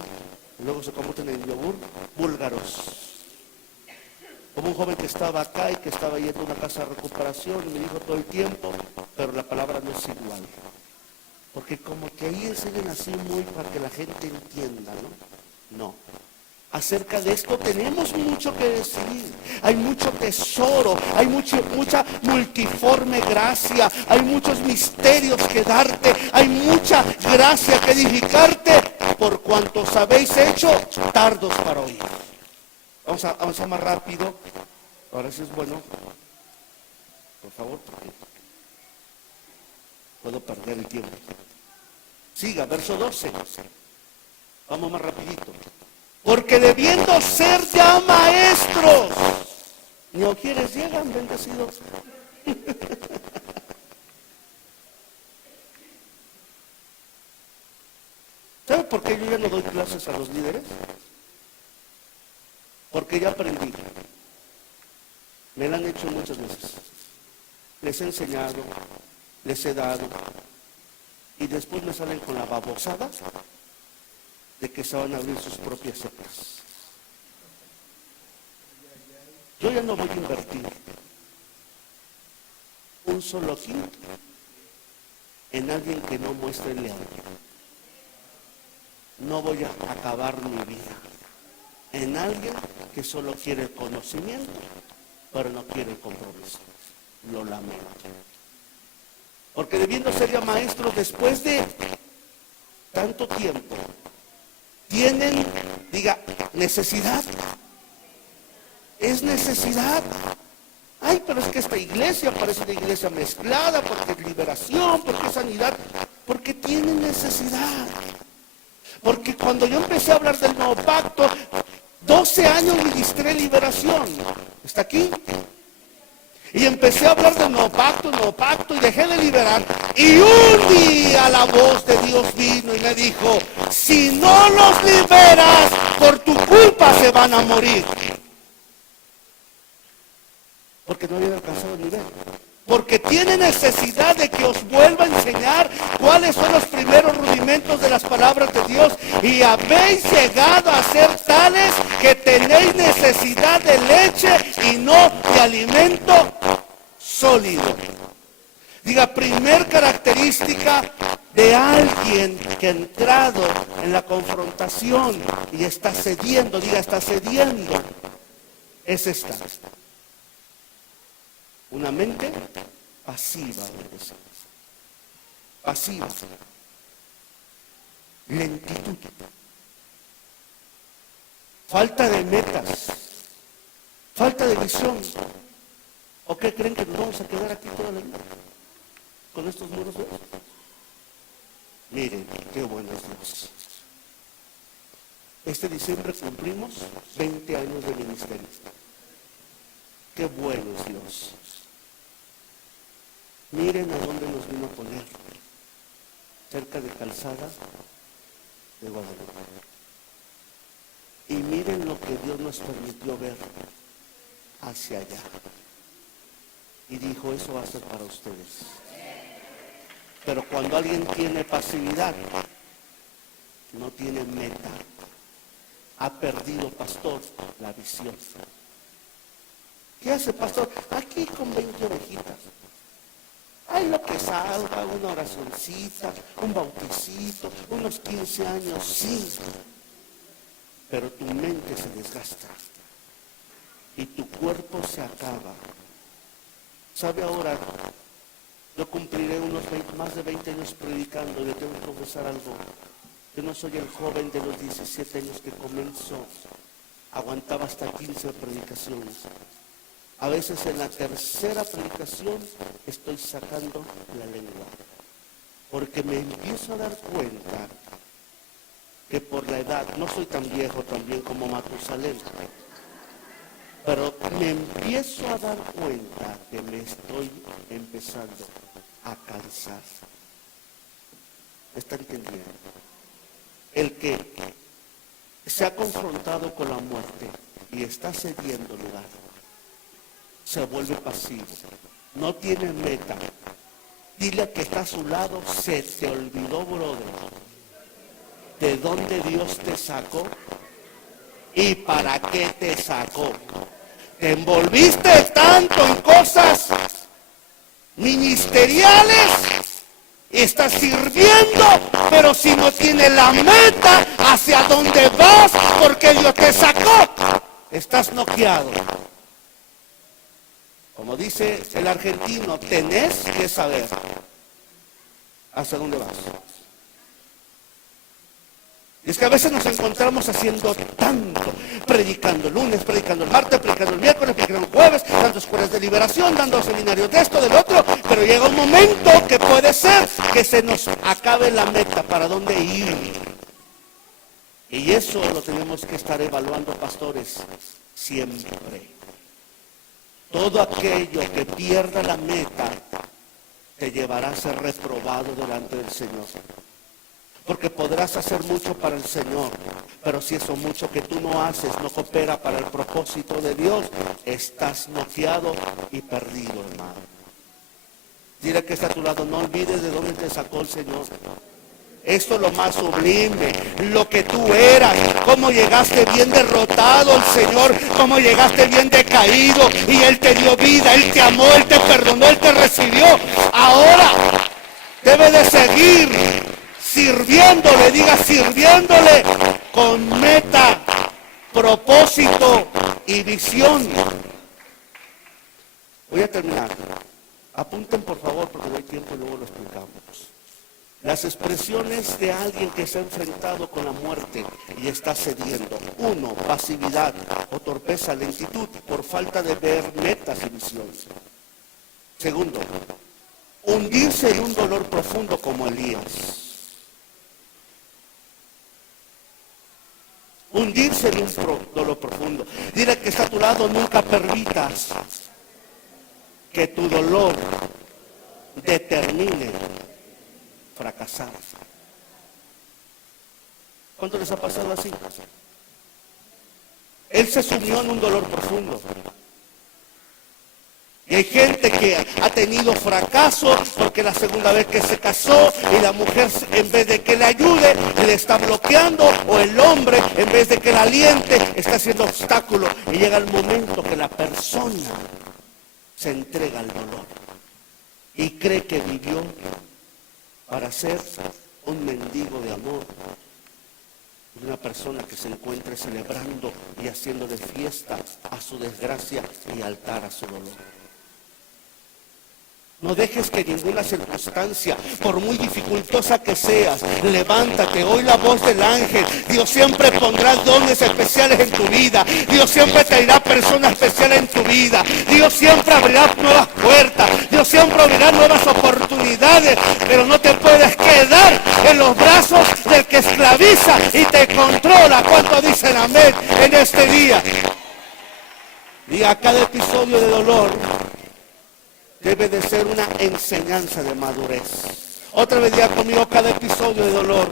y luego se convierten en yogur, búlgaros. Como un joven que estaba acá y que estaba yendo a una casa de recuperación y me dijo todo el tiempo, pero la palabra no es igual. Porque como que ahí enseñan así muy para que la gente entienda, ¿no? No. Acerca de esto tenemos mucho que decir. Hay mucho tesoro, hay mucha multiforme gracia, hay muchos misterios que darte, hay mucha gracia que edificarte, por cuantos habéis hecho tardos para oír. Vamos a avanzar más rápido. Ahora sí es bueno. Por favor, porque puedo perder el tiempo. Siga, verso 12. Vamos más rapidito. Porque debiendo ser ya maestros, ni ujieres llegan, bendecidos. ¿Sabe por qué yo ya no doy clases a los líderes? Porque ya aprendí. Me lo han hecho muchas veces. Les he enseñado, les he dado, y después me salen con la babosada de que se van a abrir sus propias cepas. Yo ya no voy a invertir un solo quinto en alguien que no muestre lealtad. No voy a acabar mi vida en alguien que solo quiere el conocimiento, pero no quiere el compromiso. Lo lamento. Porque debiendo ser ya maestros después de tanto tiempo, tienen, diga, necesidad. Es necesidad. Ay, pero es que esta iglesia parece una iglesia mezclada, porque es liberación, porque es sanidad, porque tienen necesidad. Porque cuando yo empecé a hablar del nuevo pacto, 12 años ministré liberación. ¿Está aquí? Y empecé a hablar del nuevo pacto, y dejé de liberar. Y un día la voz de Dios vino y me dijo, si no los liberas, por tu culpa se van a morir. Porque no habían alcanzado el nivel. Porque tiene necesidad de que os vuelva a enseñar cuáles son los primeros rudimentos de las palabras de Dios. Y habéis llegado a ser tales que tenéis necesidad de leche y no de alimento sólido. Diga, primer característica de alguien que ha entrado en la confrontación y está cediendo, diga, está cediendo, es esta. Una mente pasiva, pasiva, lentitud, falta de metas, falta de visión. ¿O qué creen que nos vamos a quedar aquí toda la vida con estos muros? Miren, qué bueno es Dios. Este diciembre cumplimos 20 años de ministerio. Qué bueno es Dios. Miren a dónde nos vino a poner, cerca de Calzada de Guadalupe. Y miren lo que Dios nos permitió ver hacia allá. Y dijo, eso va a ser para ustedes. Pero cuando alguien tiene pasividad, no tiene meta, ha perdido, pastor, la visión. ¿Qué hace, pastor? Aquí con 20 ovejitas. Hay lo que salga, una oracioncita, un bauticito, unos 15 años, sí. Pero tu mente se desgasta y tu cuerpo se acaba. ¿Sabe ahora? Yo cumpliré más de 20 años predicando y le tengo que confesar algo. Yo no soy el joven de los 17 años que comenzó. Aguantaba hasta 15 predicaciones. A veces en la tercera predicación estoy sacando la lengua. Porque me empiezo a dar cuenta que por la edad, no soy tan viejo también como Matusalén, pero me empiezo a dar cuenta que me estoy empezando a cansar. ¿Me está entendiendo? El que se ha confrontado con la muerte y está cediendo lugar, se vuelve pasivo, no tiene meta. Dile al que está a su lado, se te olvidó, brother, de dónde Dios te sacó y para qué te sacó. Te envolviste tanto en cosas ministeriales y estás sirviendo, pero si no tienes la meta hacia dónde vas, porque Dios te sacó, estás noqueado. Como dice el argentino, tenés que saber hacia dónde vas. Y es que a veces nos encontramos haciendo tanto, predicando el lunes, predicando el martes, predicando el miércoles, predicando el jueves, dando escuelas de liberación, dando seminarios de esto, del otro, pero llega un momento que puede ser que se nos acabe la meta, para dónde ir. Y eso lo tenemos que estar evaluando, pastores, siempre. Todo aquello que pierda la meta te llevará a ser reprobado delante del Señor. Porque podrás hacer mucho para el Señor, pero si eso mucho que tú no haces no coopera para el propósito de Dios, estás noqueado y perdido, hermano. Dile que está a tu lado, no olvides de dónde te sacó el Señor. Esto es lo más sublime, lo que tú eras, cómo llegaste bien derrotado al Señor, cómo llegaste bien decaído y Él te dio vida, Él te amó, Él te perdonó, Él te recibió. Ahora debe de seguir sirviéndole, diga sirviéndole con meta, propósito y visión. Voy a terminar. Apunten por favor porque no hay tiempo y luego lo explicamos. Las expresiones de alguien que se ha enfrentado con la muerte y está cediendo. 1, pasividad o torpeza, lentitud por falta de ver metas y visiones. 2, hundirse en un dolor profundo como Elías. Hundirse en un dolor profundo. Dile que está a tu lado, nunca permitas que tu dolor determine fracasar. ¿Cuánto les ha pasado así? Él se sumió en un dolor profundo. Y hay gente que ha tenido fracaso porque la segunda vez que se casó y la mujer en vez de que le ayude le está bloqueando, o el hombre en vez de que la aliente está haciendo obstáculo, y llega el momento que la persona se entrega al dolor y cree que vivió para ser un mendigo de amor, una persona que se encuentre celebrando y haciendo de fiesta a su desgracia y altar a su dolor. No dejes que ninguna circunstancia, por muy dificultosa que seas, levántate, oí la voz del ángel. Dios siempre pondrá dones especiales en tu vida. Dios siempre traerá personas especiales en tu vida. Dios siempre abrirá nuevas puertas. Dios siempre abrirá nuevas oportunidades. Pero no te puedes quedar en los brazos del que esclaviza y te controla. ¿Cuánto dicen amén en este día? Diga, cada episodio de dolor debe de ser una enseñanza de madurez. Otra vez diga conmigo, cada episodio de dolor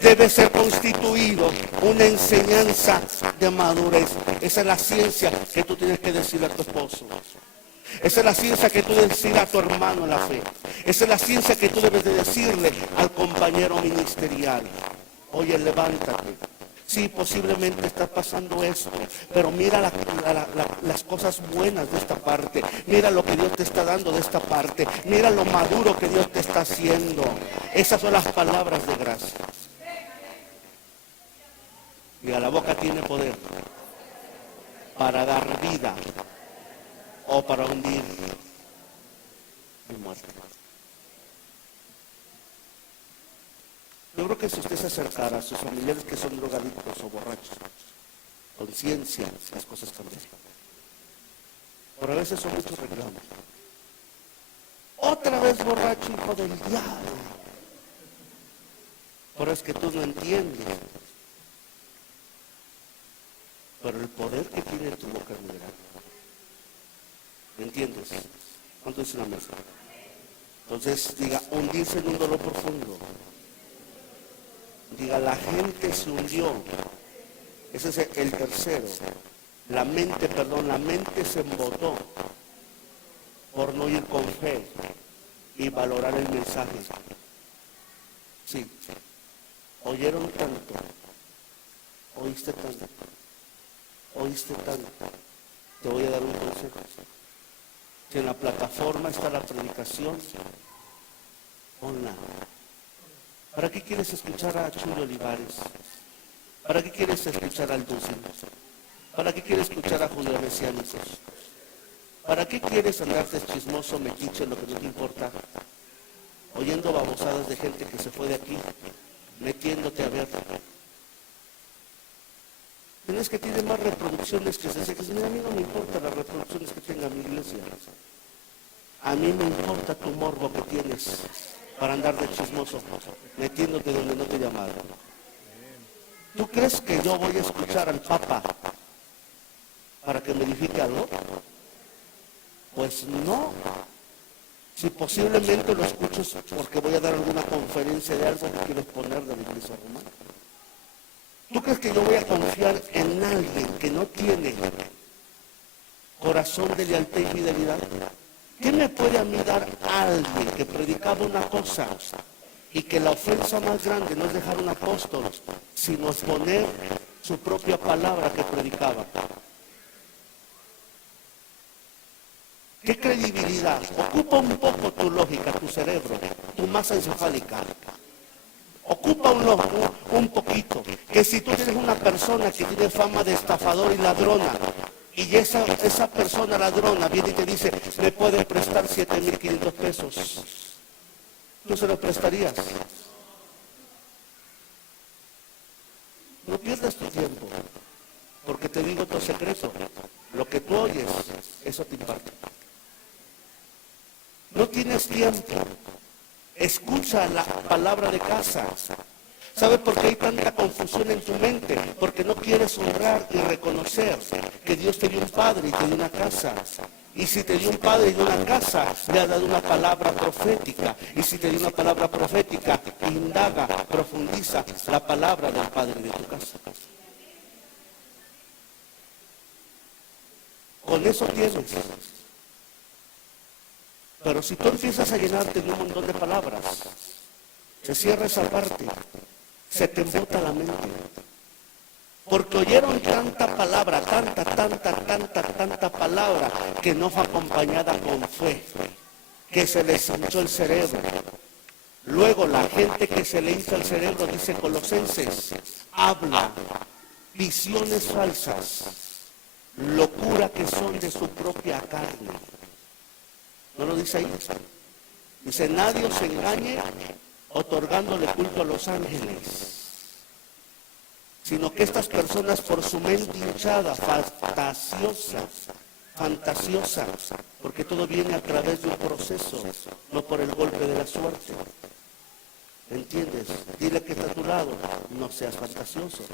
debe ser constituido una enseñanza de madurez. Esa es la ciencia que tú tienes que decirle a tu esposo. Esa es la ciencia que tú debes decirle a tu hermano en la fe. Esa es la ciencia que tú debes de decirle al compañero ministerial. Oye, levántate. Sí, posiblemente está pasando esto, pero mira las cosas buenas de esta parte. Mira lo que Dios te está dando de esta parte. Mira lo maduro que Dios te está haciendo. Esas son las palabras de gracia. Y a la boca tiene poder para dar vida o para hundir y muerte. Yo creo que si usted se acercara a sus familiares que son drogadictos o borrachos, con ciencia, las cosas cambian. Pero a veces son muchos reclamos. Otra vez borracho, hijo del diablo. Pero es que tú no entiendes. Pero el poder que tiene tu boca es muy grande. ¿Me entiendes? ¿Cuánto dice una mesa? Entonces diga, hundirse en un dolor profundo. Diga, la gente se hundió. Ese es el tercero. La mente se embotó por no ir con fe y valorar el mensaje. Sí. Oyeron tanto. Oíste tanto. Te voy a dar un consejo. Si en la plataforma está la predicación, ponla. ¿Para qué quieres escuchar a Chulo Olivares? ¿Para qué quieres escuchar al Dulce? ¿Para qué quieres escuchar a Julio Mesiánicos? ¿Para qué quieres andarte chismoso, metiche, lo que no te importa? Oyendo babosadas de gente que se fue de aquí, metiéndote a ver. Tienes que tener más reproducciones que se que a mí no me importan las reproducciones que tenga mi iglesia. A mí me importa tu morbo que tienes para andar de chismoso, metiéndote donde no te llamaron. ¿Tú crees que yo voy a escuchar al Papa para que me edifique algo? Pues no. Si posiblemente lo escuches porque voy a dar alguna conferencia de algo que quieres poner de la iglesia romana. ¿Tú crees que yo voy a confiar en alguien que no tiene corazón de lealtad y fidelidad? ¿Qué me puede a mí dar alguien que predicaba una cosa y que la ofensa más grande no es dejar un apóstol, sino exponer su propia palabra que predicaba? ¿Qué credibilidad? Ocupa un poco tu lógica, tu cerebro, tu masa encefálica. Ocupa un poquito. Que si tú tienes una persona que tiene fama de estafador y ladrona, y esa persona ladrona viene y te dice, ¿me puedes prestar 7,500 pesos? ¿Tú se lo prestarías? No pierdas tu tiempo, porque te digo tu secreto. Lo que tú oyes, eso te impacta. No tienes tiempo. Escucha la palabra de casa. ¿Sabes por qué hay tanta confusión en tu mente? Porque no quieres honrar y reconocer que Dios te dio un padre y te dio una casa. Y si te dio un padre y una casa, le ha dado una palabra profética. Y si te dio una palabra profética, indaga, profundiza la palabra del padre de tu casa. Con eso tienes. Pero si tú empiezas a llenarte de un montón de palabras, se cierra esa parte, se te embota la mente. Porque oyeron tanta palabra, tanta palabra, que no fue acompañada con fe, que se les hinchó el cerebro. Luego la gente que se le hincha el cerebro, dice Colosenses, habla visiones falsas, locura que son de su propia carne. ¿No lo dice ahí? Dice, nadie os engañe otorgándole culto a los ángeles, sino que estas personas por su mente hinchada, fantasiosa, porque todo viene a través de un proceso, no por el golpe de la suerte. ¿Entiendes? Dile que está a tu lado, no seas fantasioso.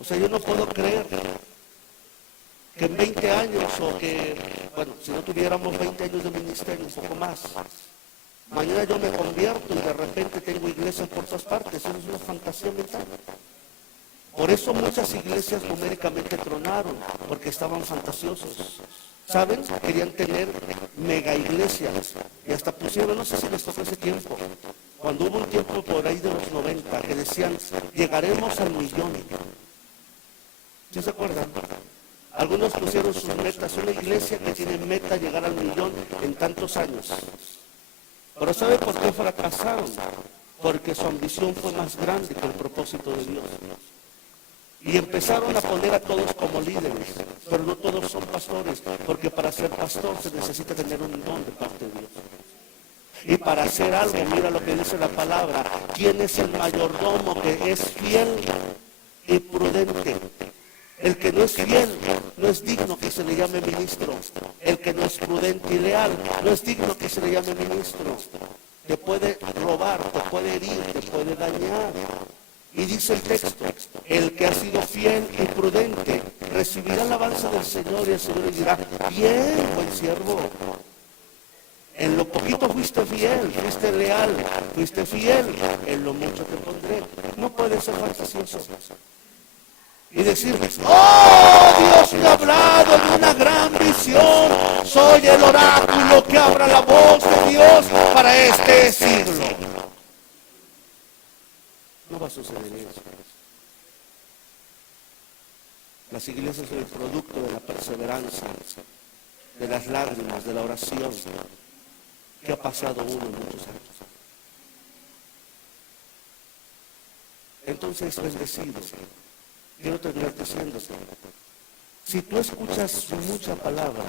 O sea, yo no puedo creer que en 20 años o que, bueno, si no tuviéramos 20 años de ministerio, un poco más, mañana yo me convierto y de repente tengo iglesias por todas partes. Eso es una fantasía mental. Por eso muchas iglesias numéricamente tronaron, porque estaban fantasiosos. ¿Saben? Querían tener mega iglesias y hasta pusieron, no sé si les tocó ese tiempo, Cuando hubo un tiempo por ahí de los 90 que decían, llegaremos al millón. ¿Sí se acuerdan? Algunos pusieron sus metas, una iglesia que tiene meta llegar al millón en tantos años. Pero ¿sabe por qué fracasaron? Porque su ambición fue más grande que el propósito de Dios. Y empezaron a poner a todos como líderes, pero no todos son pastores, porque para ser pastor se necesita tener un don de parte de Dios. Y para hacer algo, mira lo que dice la palabra, ¿quién es el mayordomo que es fiel y prudente? El que no es fiel no es digno que se le llame ministro. El que no es prudente y leal no es digno que se le llame ministro. Te puede robar, te puede herir, te puede dañar. Y dice el texto, el que ha sido fiel y prudente recibirá la alabanza del Señor y el Señor le dirá, bien, buen siervo. En lo poquito fuiste fiel, fuiste leal, fuiste fiel, en lo mucho te pondré. No puedes ser fantasioso y decir, oh, Dios me ha hablado de una gran visión, soy el oráculo que abra la voz de Dios para este siglo. No va a suceder eso. Las iglesias son el producto de la perseverancia, de las lágrimas, de la oración que ha pasado uno en muchos años. Entonces, bendecido, quiero terminar diciéndote, si tú escuchas mucha palabra,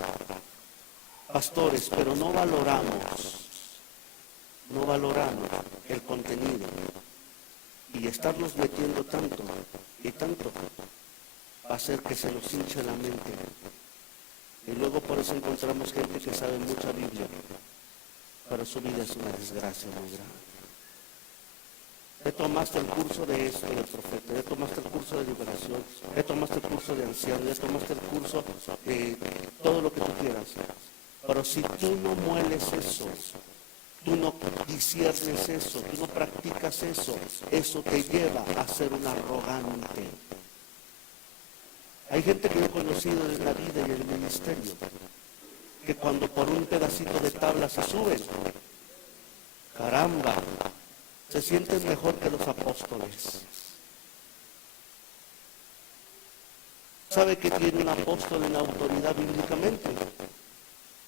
pastores, pero no valoramos el contenido y estarnos metiendo tanto y tanto, va a hacer que se nos hinche la mente. Y luego por eso encontramos gente que sabe mucha Biblia, pero su vida es una desgracia muy grande. Ya tomaste el curso de esto, del profeta, ya tomaste el curso de liberación, ya tomaste el curso de anciano, ya tomaste el curso de todo lo que tú quieras. Pero si tú no mueles eso, tú no disiernes eso, tú no practicas eso, eso te lleva a ser un arrogante. Hay gente que yo he conocido en la vida y en el ministerio, que cuando por un pedacito de tabla se suben, caramba, se sienten mejor que los apóstoles. ¿Sabe que tiene un apóstol en autoridad bíblicamente?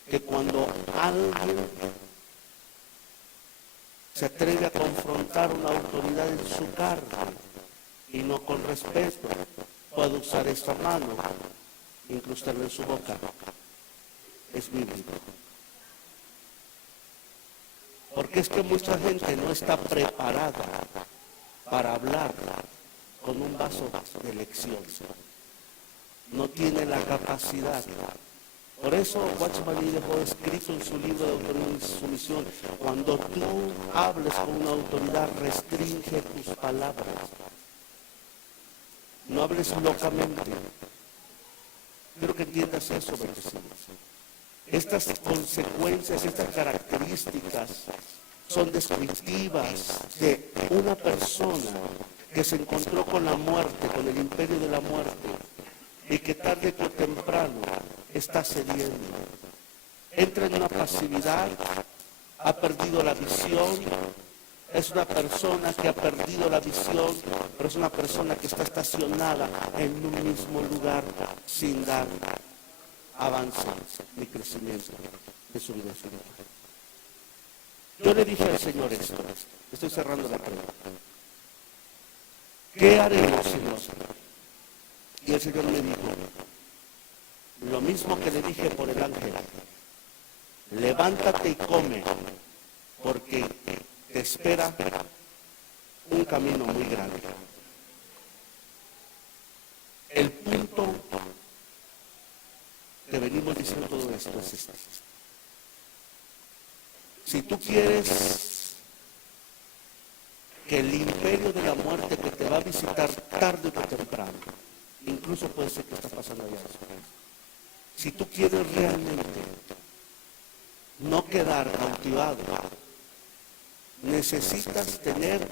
Que cuando alguien se atreve a confrontar una autoridad en su carne y no con respeto, puede usar esta mano, incrustarla en su boca. Es bíblico. Porque es que mucha gente no está preparada para hablar con un vaso de lección. No tiene la capacidad. Por eso Watchman Nee dejó escrito en su libro de autoridad y sumisión, cuando tú hables con una autoridad, restringe tus palabras. No hables locamente. Quiero que entiendas eso, bendecidos. Estas consecuencias, estas características son descriptivas de una persona que se encontró con la muerte, con el imperio de la muerte, y que tarde o temprano está cediendo. Entra en una pasividad, ha perdido la visión, es una persona que ha perdido la visión, pero es una persona que está estacionada en un mismo lugar sin dar avance ni crecimiento de su vida espiritual. Yo le dije al Señor esto, estoy cerrando la pregunta. ¿Qué haremos, Señor? Y el Señor me dijo, lo mismo que le dije por el ángel, levántate y come, porque te espera un camino muy grande. El punto que venimos diciendo todo esto es este. Si tú quieres que el imperio de la muerte que te va a visitar tarde o temprano, incluso puede ser que está pasando allá después, si tú quieres realmente no quedar cautivado, necesitas tener,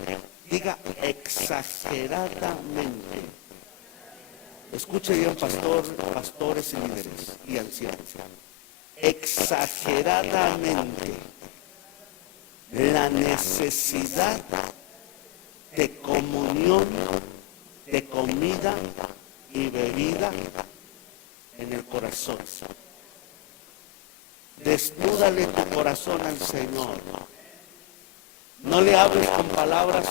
diga exageradamente, escuche bien, pastores y líderes y ancianos, exageradamente la necesidad de comunión, de comida y bebida en el corazón. Desnúdale tu corazón al Señor. No le hables con palabras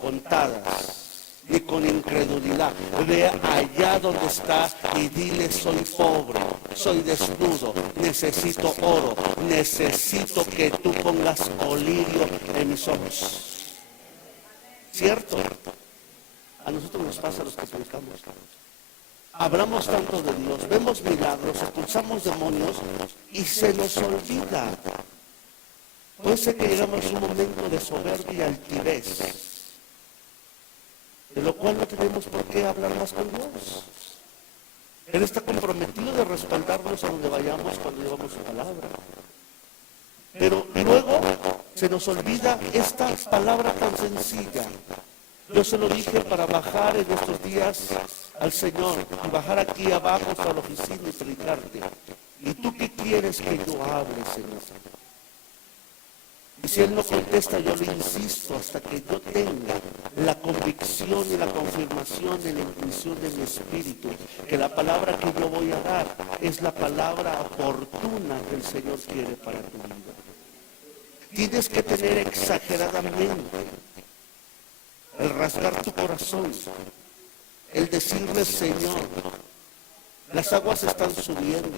contadas, ni con incredulidad. Ve allá donde está y dile: soy pobre, soy desnudo, necesito oro, necesito que tú pongas colirio en mis ojos. ¿Cierto? A nosotros nos pasa a los que predicamos. Hablamos tanto de Dios, vemos milagros, expulsamos demonios y se nos olvida. Puede ser que llegamos a un momento de soberbia y altivez, de lo cual no tenemos por qué hablar más con Dios. Él está comprometido de respaldarnos a donde vayamos cuando llevamos su palabra. Pero luego se nos olvida esta palabra tan sencilla. Yo se lo dije para bajar en estos días al Señor y bajar aquí abajo hasta la oficina y predicarte. ¿Y tú qué quieres que yo hable, Señor? Y si Él no contesta, yo le insisto hasta que yo tenga la convicción y la confirmación de la intuición de mi espíritu, que la palabra que yo voy a dar es la palabra oportuna que el Señor quiere para tu vida. Tienes que tener exageradamente el rasgar tu corazón, el decirle: Señor, las aguas están subiendo.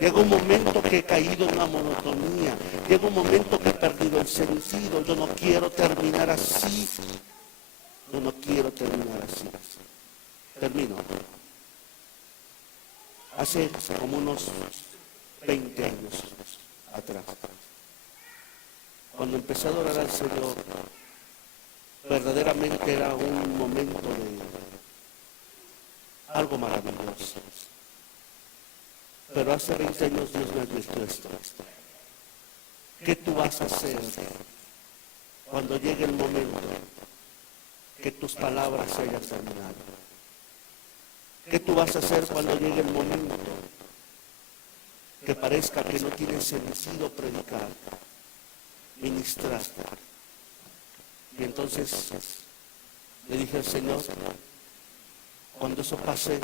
Llega un momento que he caído en una monotonía. Llega un momento que he perdido el sentido. Yo no quiero terminar así. Yo no quiero terminar así. Termino. Hace como unos 20 años atrás, cuando empecé a adorar al Señor, verdaderamente era un momento de algo maravilloso. Pero hace 20 años Dios me advirtió esto. ¿Qué tú vas a hacer cuando llegue el momento que tus palabras se hayan terminado? ¿Qué tú vas a hacer cuando llegue el momento que parezca que no tiene sentido predicar, ministrar? Y entonces le dije al Señor: cuando eso pase,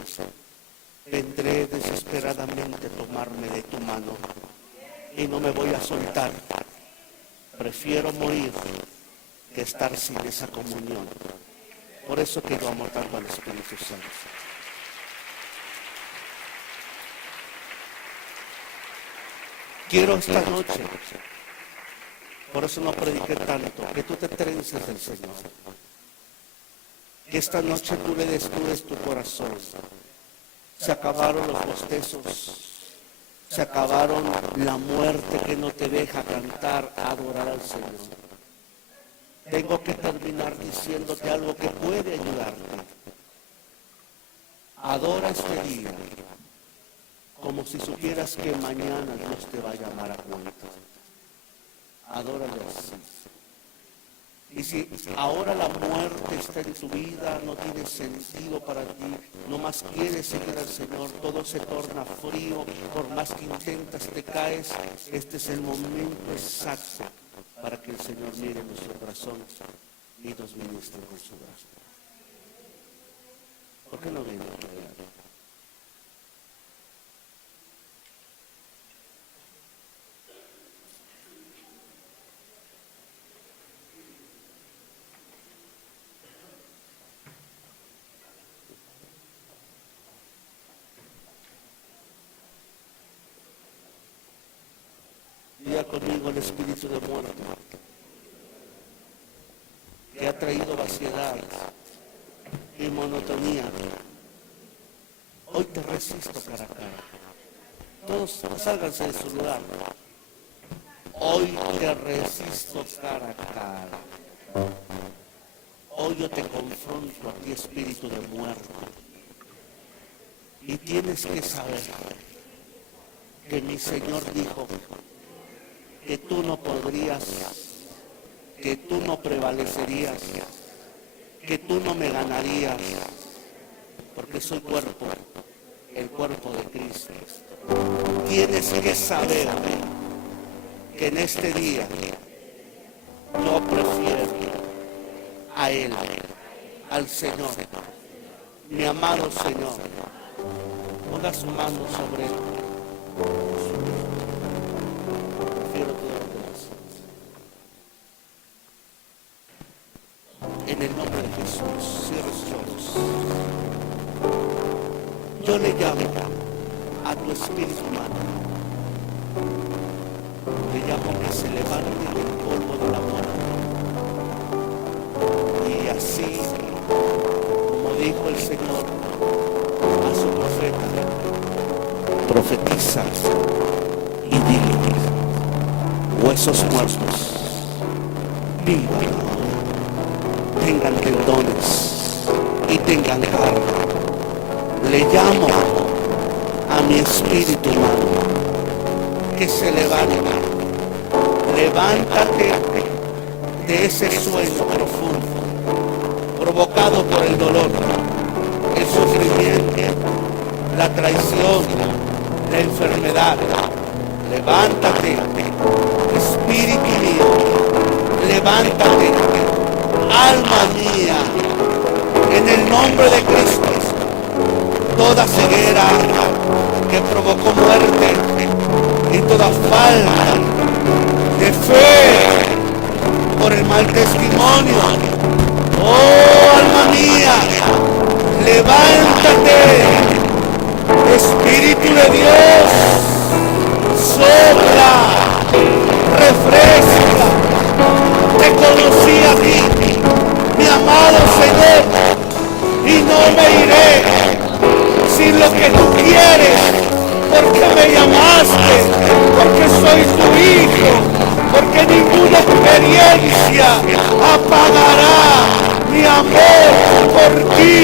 vendré desesperadamente a tomarme de tu mano y no me voy a soltar. Prefiero morir que estar sin esa comunión. Por eso que yo amo tanto al Espíritu Santo. Quiero esta noche, por eso no prediqué tanto, que tú te trences del Señor. Que esta noche tú le desnudes tu corazón. Se acabaron los bostezos. Se acabaron la muerte que no te deja cantar, adorar al Señor. Tengo que terminar diciéndote algo que puede ayudarte. Adora este día como si supieras que mañana Dios te va a llamar a cuenta. Adórale así. Y si ahora la muerte está en tu vida, no tiene sentido para ti, no más quieres seguir al Señor, todo se torna frío, por más que intentas te caes, este es el momento exacto para que el Señor mire nuestro corazón y nos ministre con su brazo. ¿Por qué no viene a creer? Diga conmigo: el espíritu de muerte que ha traído vaciedad y monotonía, hoy te resisto cara a cara. Todos sálganse de su lugar. Hoy te resisto cara a cara. Hoy yo te confronto a ti, espíritu de muerte. Y tienes que saber que mi Señor dijo que tú no podrías, que tú no prevalecerías, que tú no me ganarías, porque soy cuerpo, el cuerpo de Cristo. Tienes que saber que en este día Yo prefiero a Él, al Señor, mi amado Señor. Ponga su mano sobre Él. Prefiero todo lo demás. En el nombre de Jesús, cierre sus ojos. Yo le llamo a tu espíritu humano. Le llamo que se levante del polvo de la muerte. Y así, como dijo el Señor a su profeta, profetiza y dile: huesos muertos, vivan, tengan tendones y tengan carne. Le llamo a mi espíritu humano que se levante. Levántate de ese sueño profundo provocado por el dolor, el sufrimiento, la traición, la enfermedad. Levántate, espíritu mío, levántate, alma mía, en el nombre de Cristo. Toda ceguera que provocó muerte y toda falta de fe por el mal testimonio, oh alma mía, levántate, Espíritu de Dios, sopla, refresca. Te conocí a ti, mi amado Señor, y no me iré sin lo que tú quieres, porque me llamaste, porque soy tu hijo, porque ninguna experiencia apagará mi amor por ti.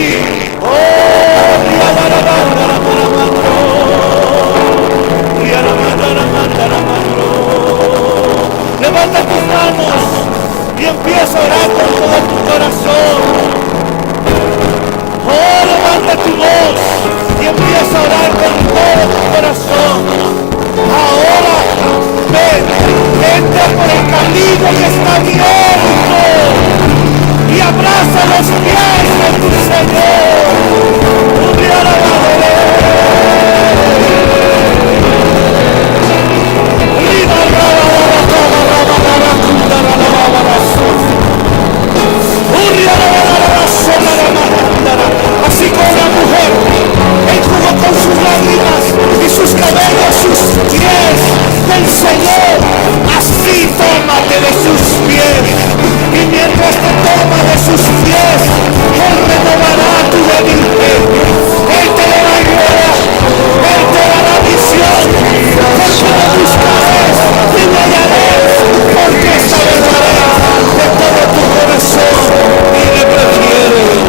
Levanta tus manos y empieza a orar con todo tu corazón. Oh, levanta tu voz y empieza a orar con todo tu corazón. Ahora ven, entra por el camino que está abierto y abraza los pies de tu Señor. Así como la mujer enjugó con sus lágrimas y sus cabellos sus pies del Señor, así tómate de sus pies, y mientras te toma de sus pies, Él renovará tu debilidad, Él te dará idea, Él te dará visión, porque me buscarás y me hallaréis, porque saberé de todo tu corazón y me prefieres.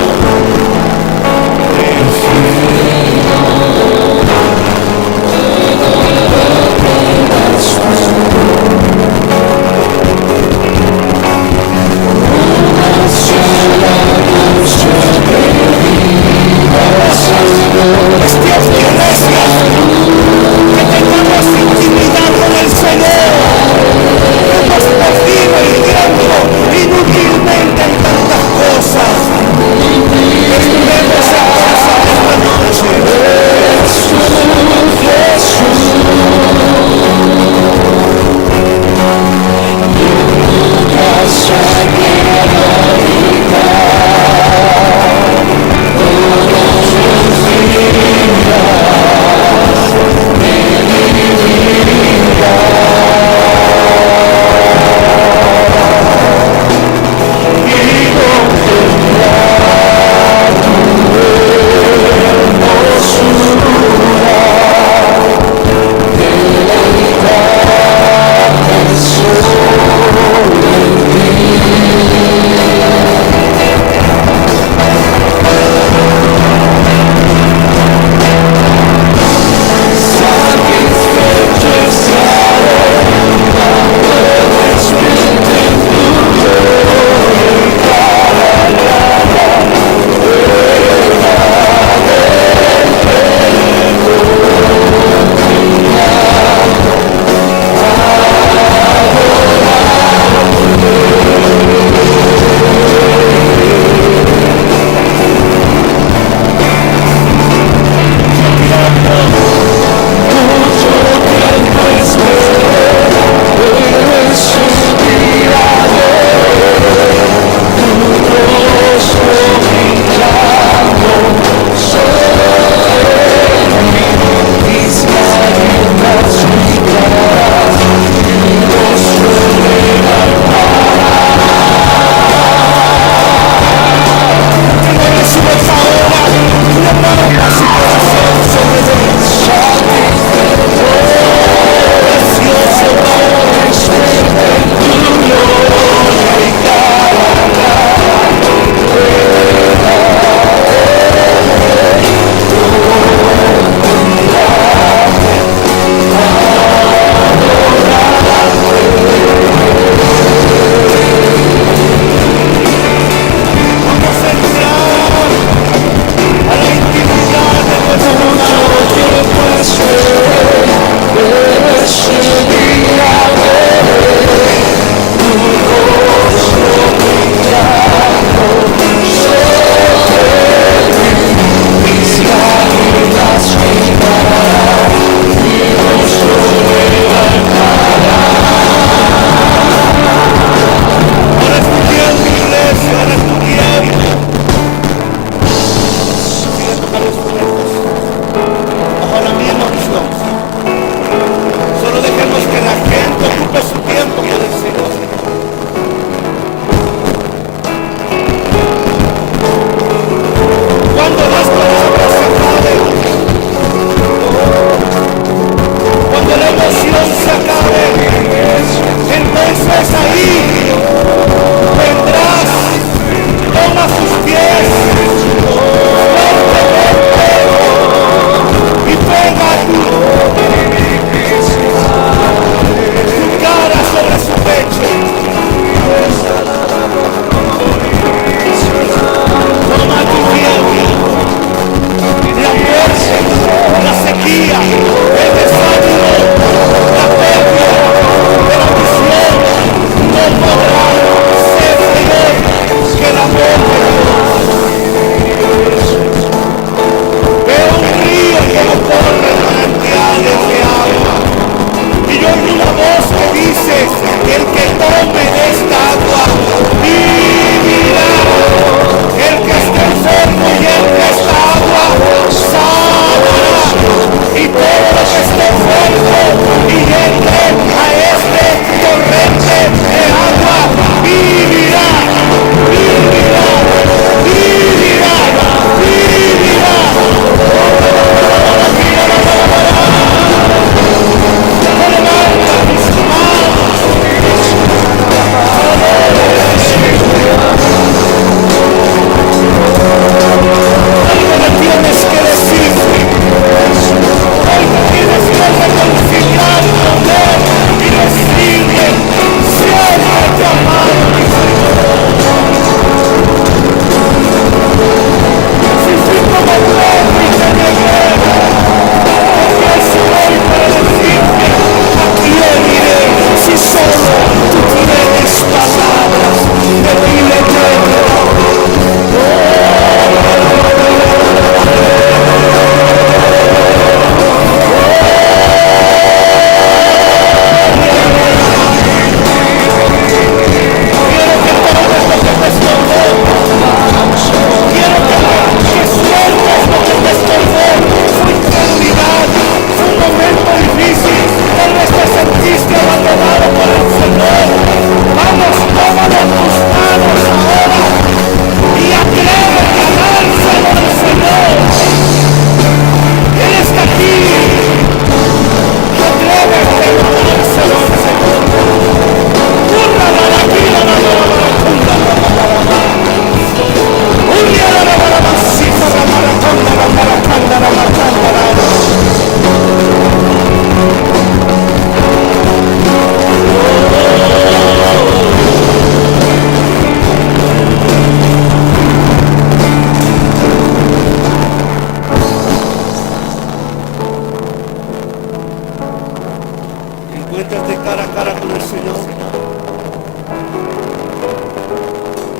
encuentras de cara a cara con el Señor,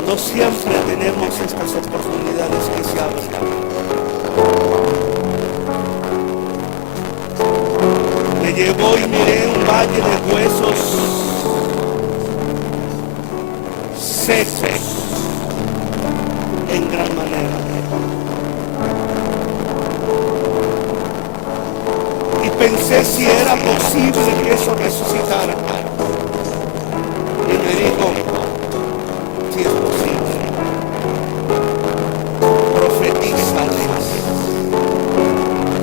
no siempre tenemos estas oportunidades que se abren. Me llevó y miré un valle de huesos secos en gran manera. Y pensé si era posible que eso resucitara. Y me dijo, si es posible, profetízales,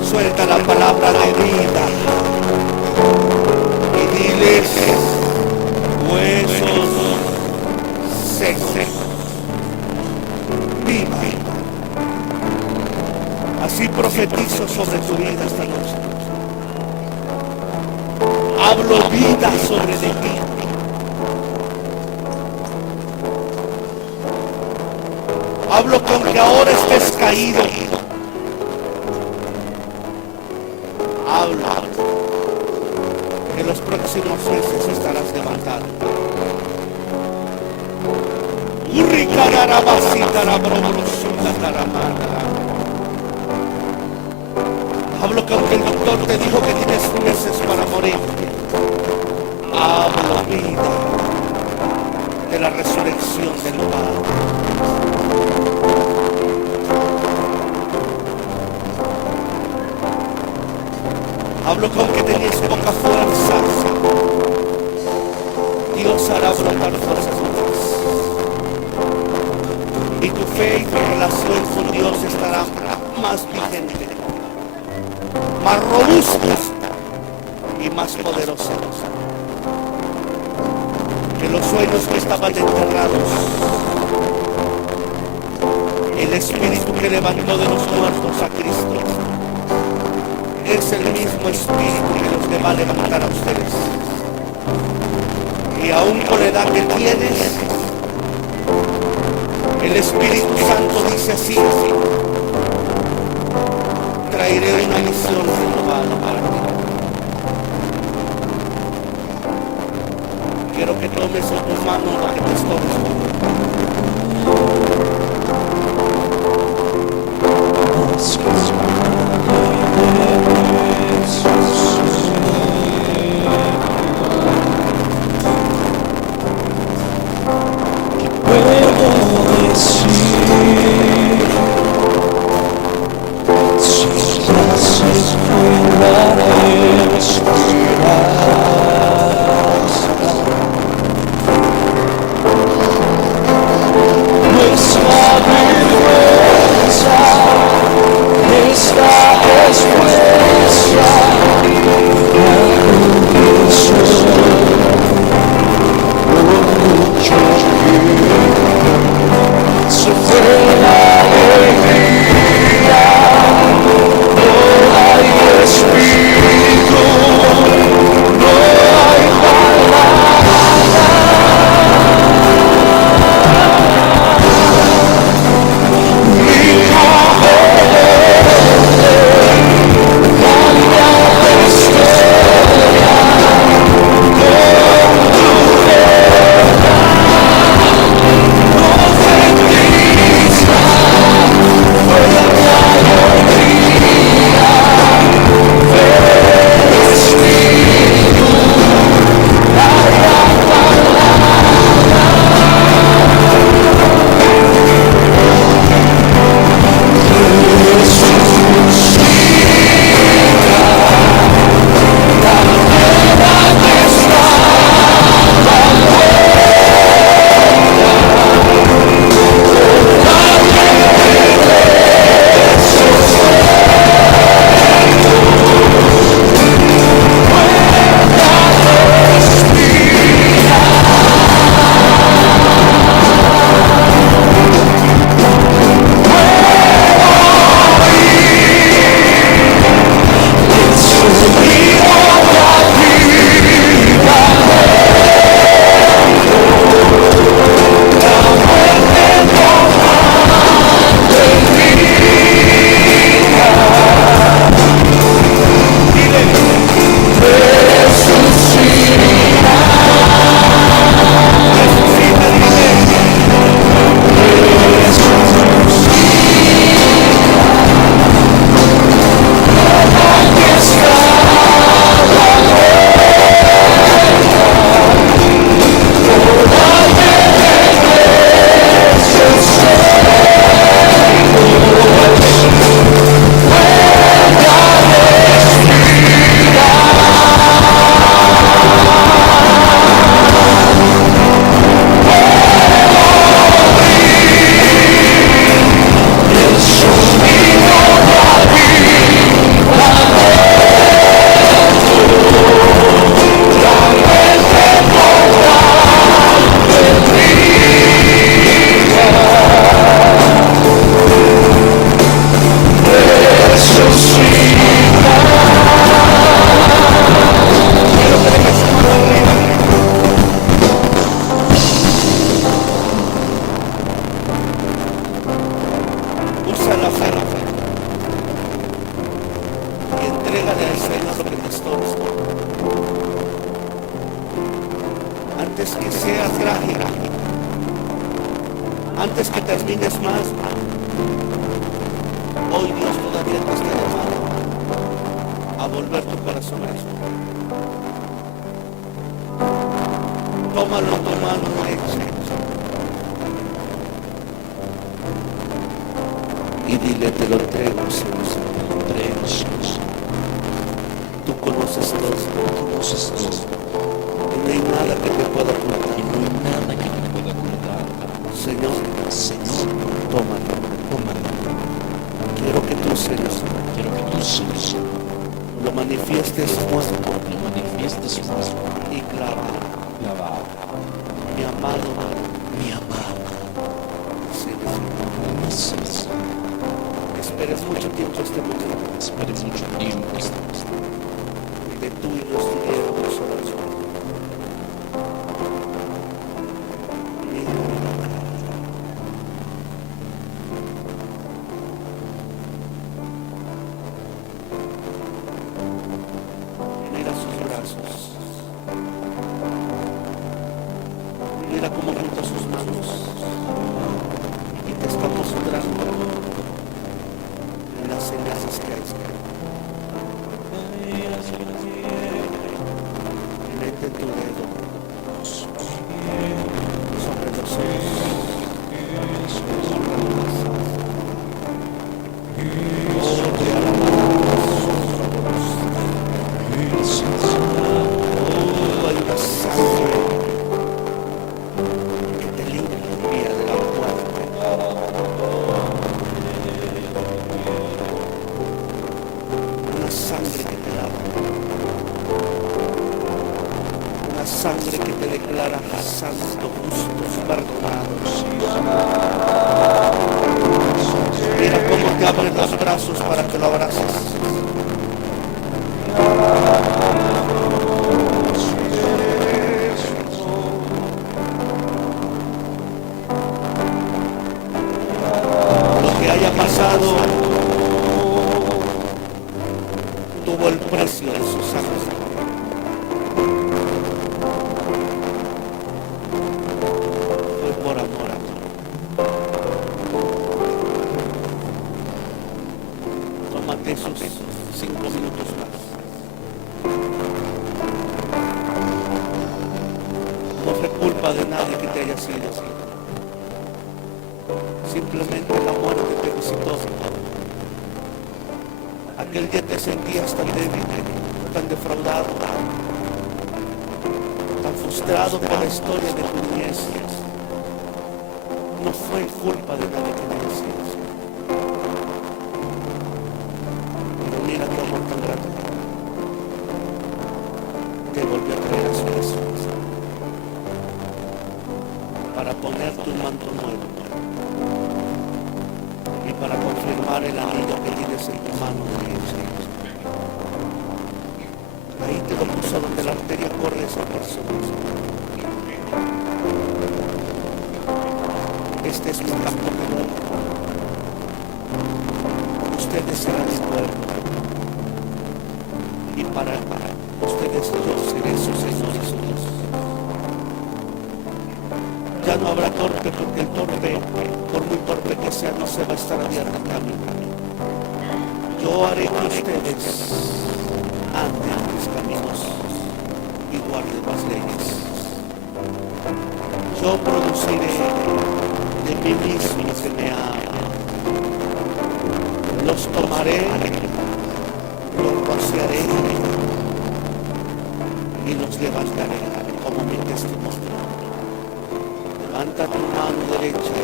suelta la palabra de vida y diles, huesos secos, viva. Así profetizo sobre tu vida esta noche. Hablo vida sobre de ti. Hablo con que ahora estés caído. Hablo que en los próximos meses estarás levantado. Hablo que aunque el doctor te dijo que tienes meses para morir, hablo vida de la resurrección del Padre. Hablo con que tenías poca fuerza. Dios hará brotar fuerzas nuevas. Y tu fe y tu relación con Dios estará más vigente, más robusta y más poderosa que los sueños que estaban enterrados. El Espíritu que levantó de los muertos a Cristo es el mismo Espíritu que los va a levantar a ustedes. Y aún con la edad que tienes, el Espíritu Santo dice así: traeré una visión renovada para ti. Quiero que tomes en tus manos lo que te estoy Confiésale al Señor lo que te estorba. Antes que sea trágica, antes que termines más, hoy Dios todavía te está llamando a volver tu corazón a Él. Tómalo en tu mano derecha y dile: te lo entrego, Señor. Tú conoces todo. Y no hay nada que te pueda ocultar. Señor, tómalo. Quiero que tú, Señor, lo manifiestes muerto y clavado. Mi amado, Señor. Esperes mucho tiempo este momento. De tú y yo estuviéramos oración. Mira sus brazos. Mira cómo junta sus manos y te está mostrando las señales que hay. Mete tu dedo sobre los ojos. Hay una sangre que te limpia de la muerte. Una sangre que te lava. Una sangre que te declara santo, justos, perdonados. Mira cómo te abren los brazos para que lo abraces. Lo que haya pasado tuvo el precio de su sangre. Fue por amor a ti. Tómate esos 5 minutos más. No fue culpa de nadie que te haya sido así. Simplemente la muerte te visitó. Aquel día te sentías tan débil, tan defraudado, tan frustrado por la historia de tu niñez. No fue culpa de nadie que te haya sido así. Pero mira tu amor tan grande. Te volvió a traer a su casa para ponerte un manto nuevo y para confirmar el anillo que tienes en tu mano derecha. Ahí te lo puso donde la arteria corre a esa persona. Este es mi campo de nuevo. Ustedes serán mi pueblo. Y para ustedes yo seré su Señor y su Dios. Ya no habrá torpe, porque el torpe, por muy torpe que sea, no se va a estar abierto en camino. Yo haré que ustedes anden en mis caminos y guarden mis leyes. Yo produciré de mí mismo que me ama. Los tomaré, los rociaré y los levantaré como mi testimonio. Levanta tu mano derecha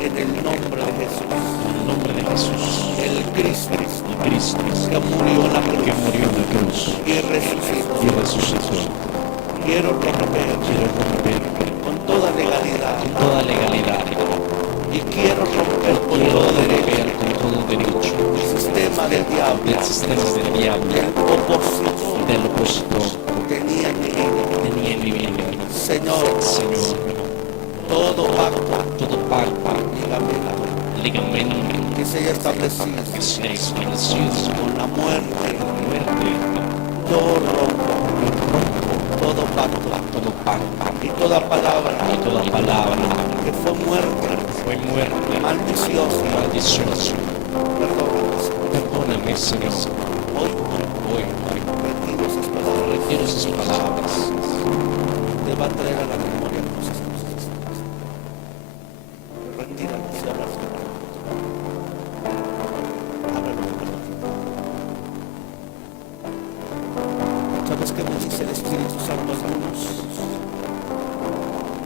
en el nombre de Jesús. El Cristo que murió en la cruz y resucitó. Quiero romper con toda legalidad. Y quiero romper con todo derecho. El sistema del diablo. El propósito. Tenía en mi vida. Señor, todo pacto, dígame, legalmente que se haya establecido que sea establecido con la muerte. muerte, Yo rompo todo pacto y toda palabra y toda palabra que fue muerte, fue muerte, maliciosa. maliciosa. Perdóname, Señor. Perdóname, Señor. Hoy Hoy retiro esas palabras. retiro sus palabras. Te va a traer a la memoria cosas que nos hicimos. Retíralas y hablas con nosotros. Ábrelo, perdón. ¿Sabes qué me dice el Espíritu Santo a algunos?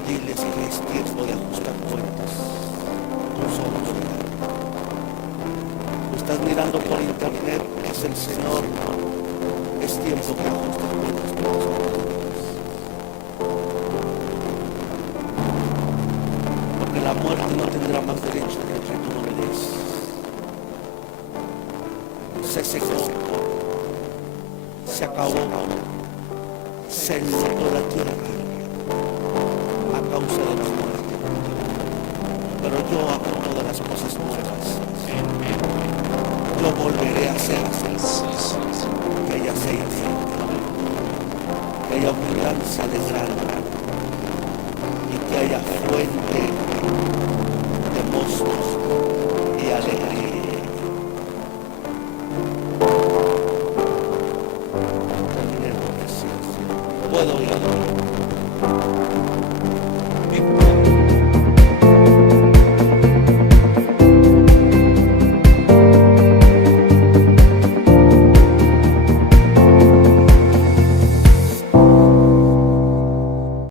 Diles que es tiempo de ajustar cuentas con su autoridad. Lo estás mirando por internet, es el Señor. Es tiempo que ajustes cuentas con tus autoridades. Porque la muerte no tendrá más derecho de que tú no le des. Se secó, se acabó, se enlutó la tierra a causa de la muerte. Pero yo hago todas las cosas nuevas. Yo volveré a hacer que haya aceite, que haya abundancia de grano y que haya fuente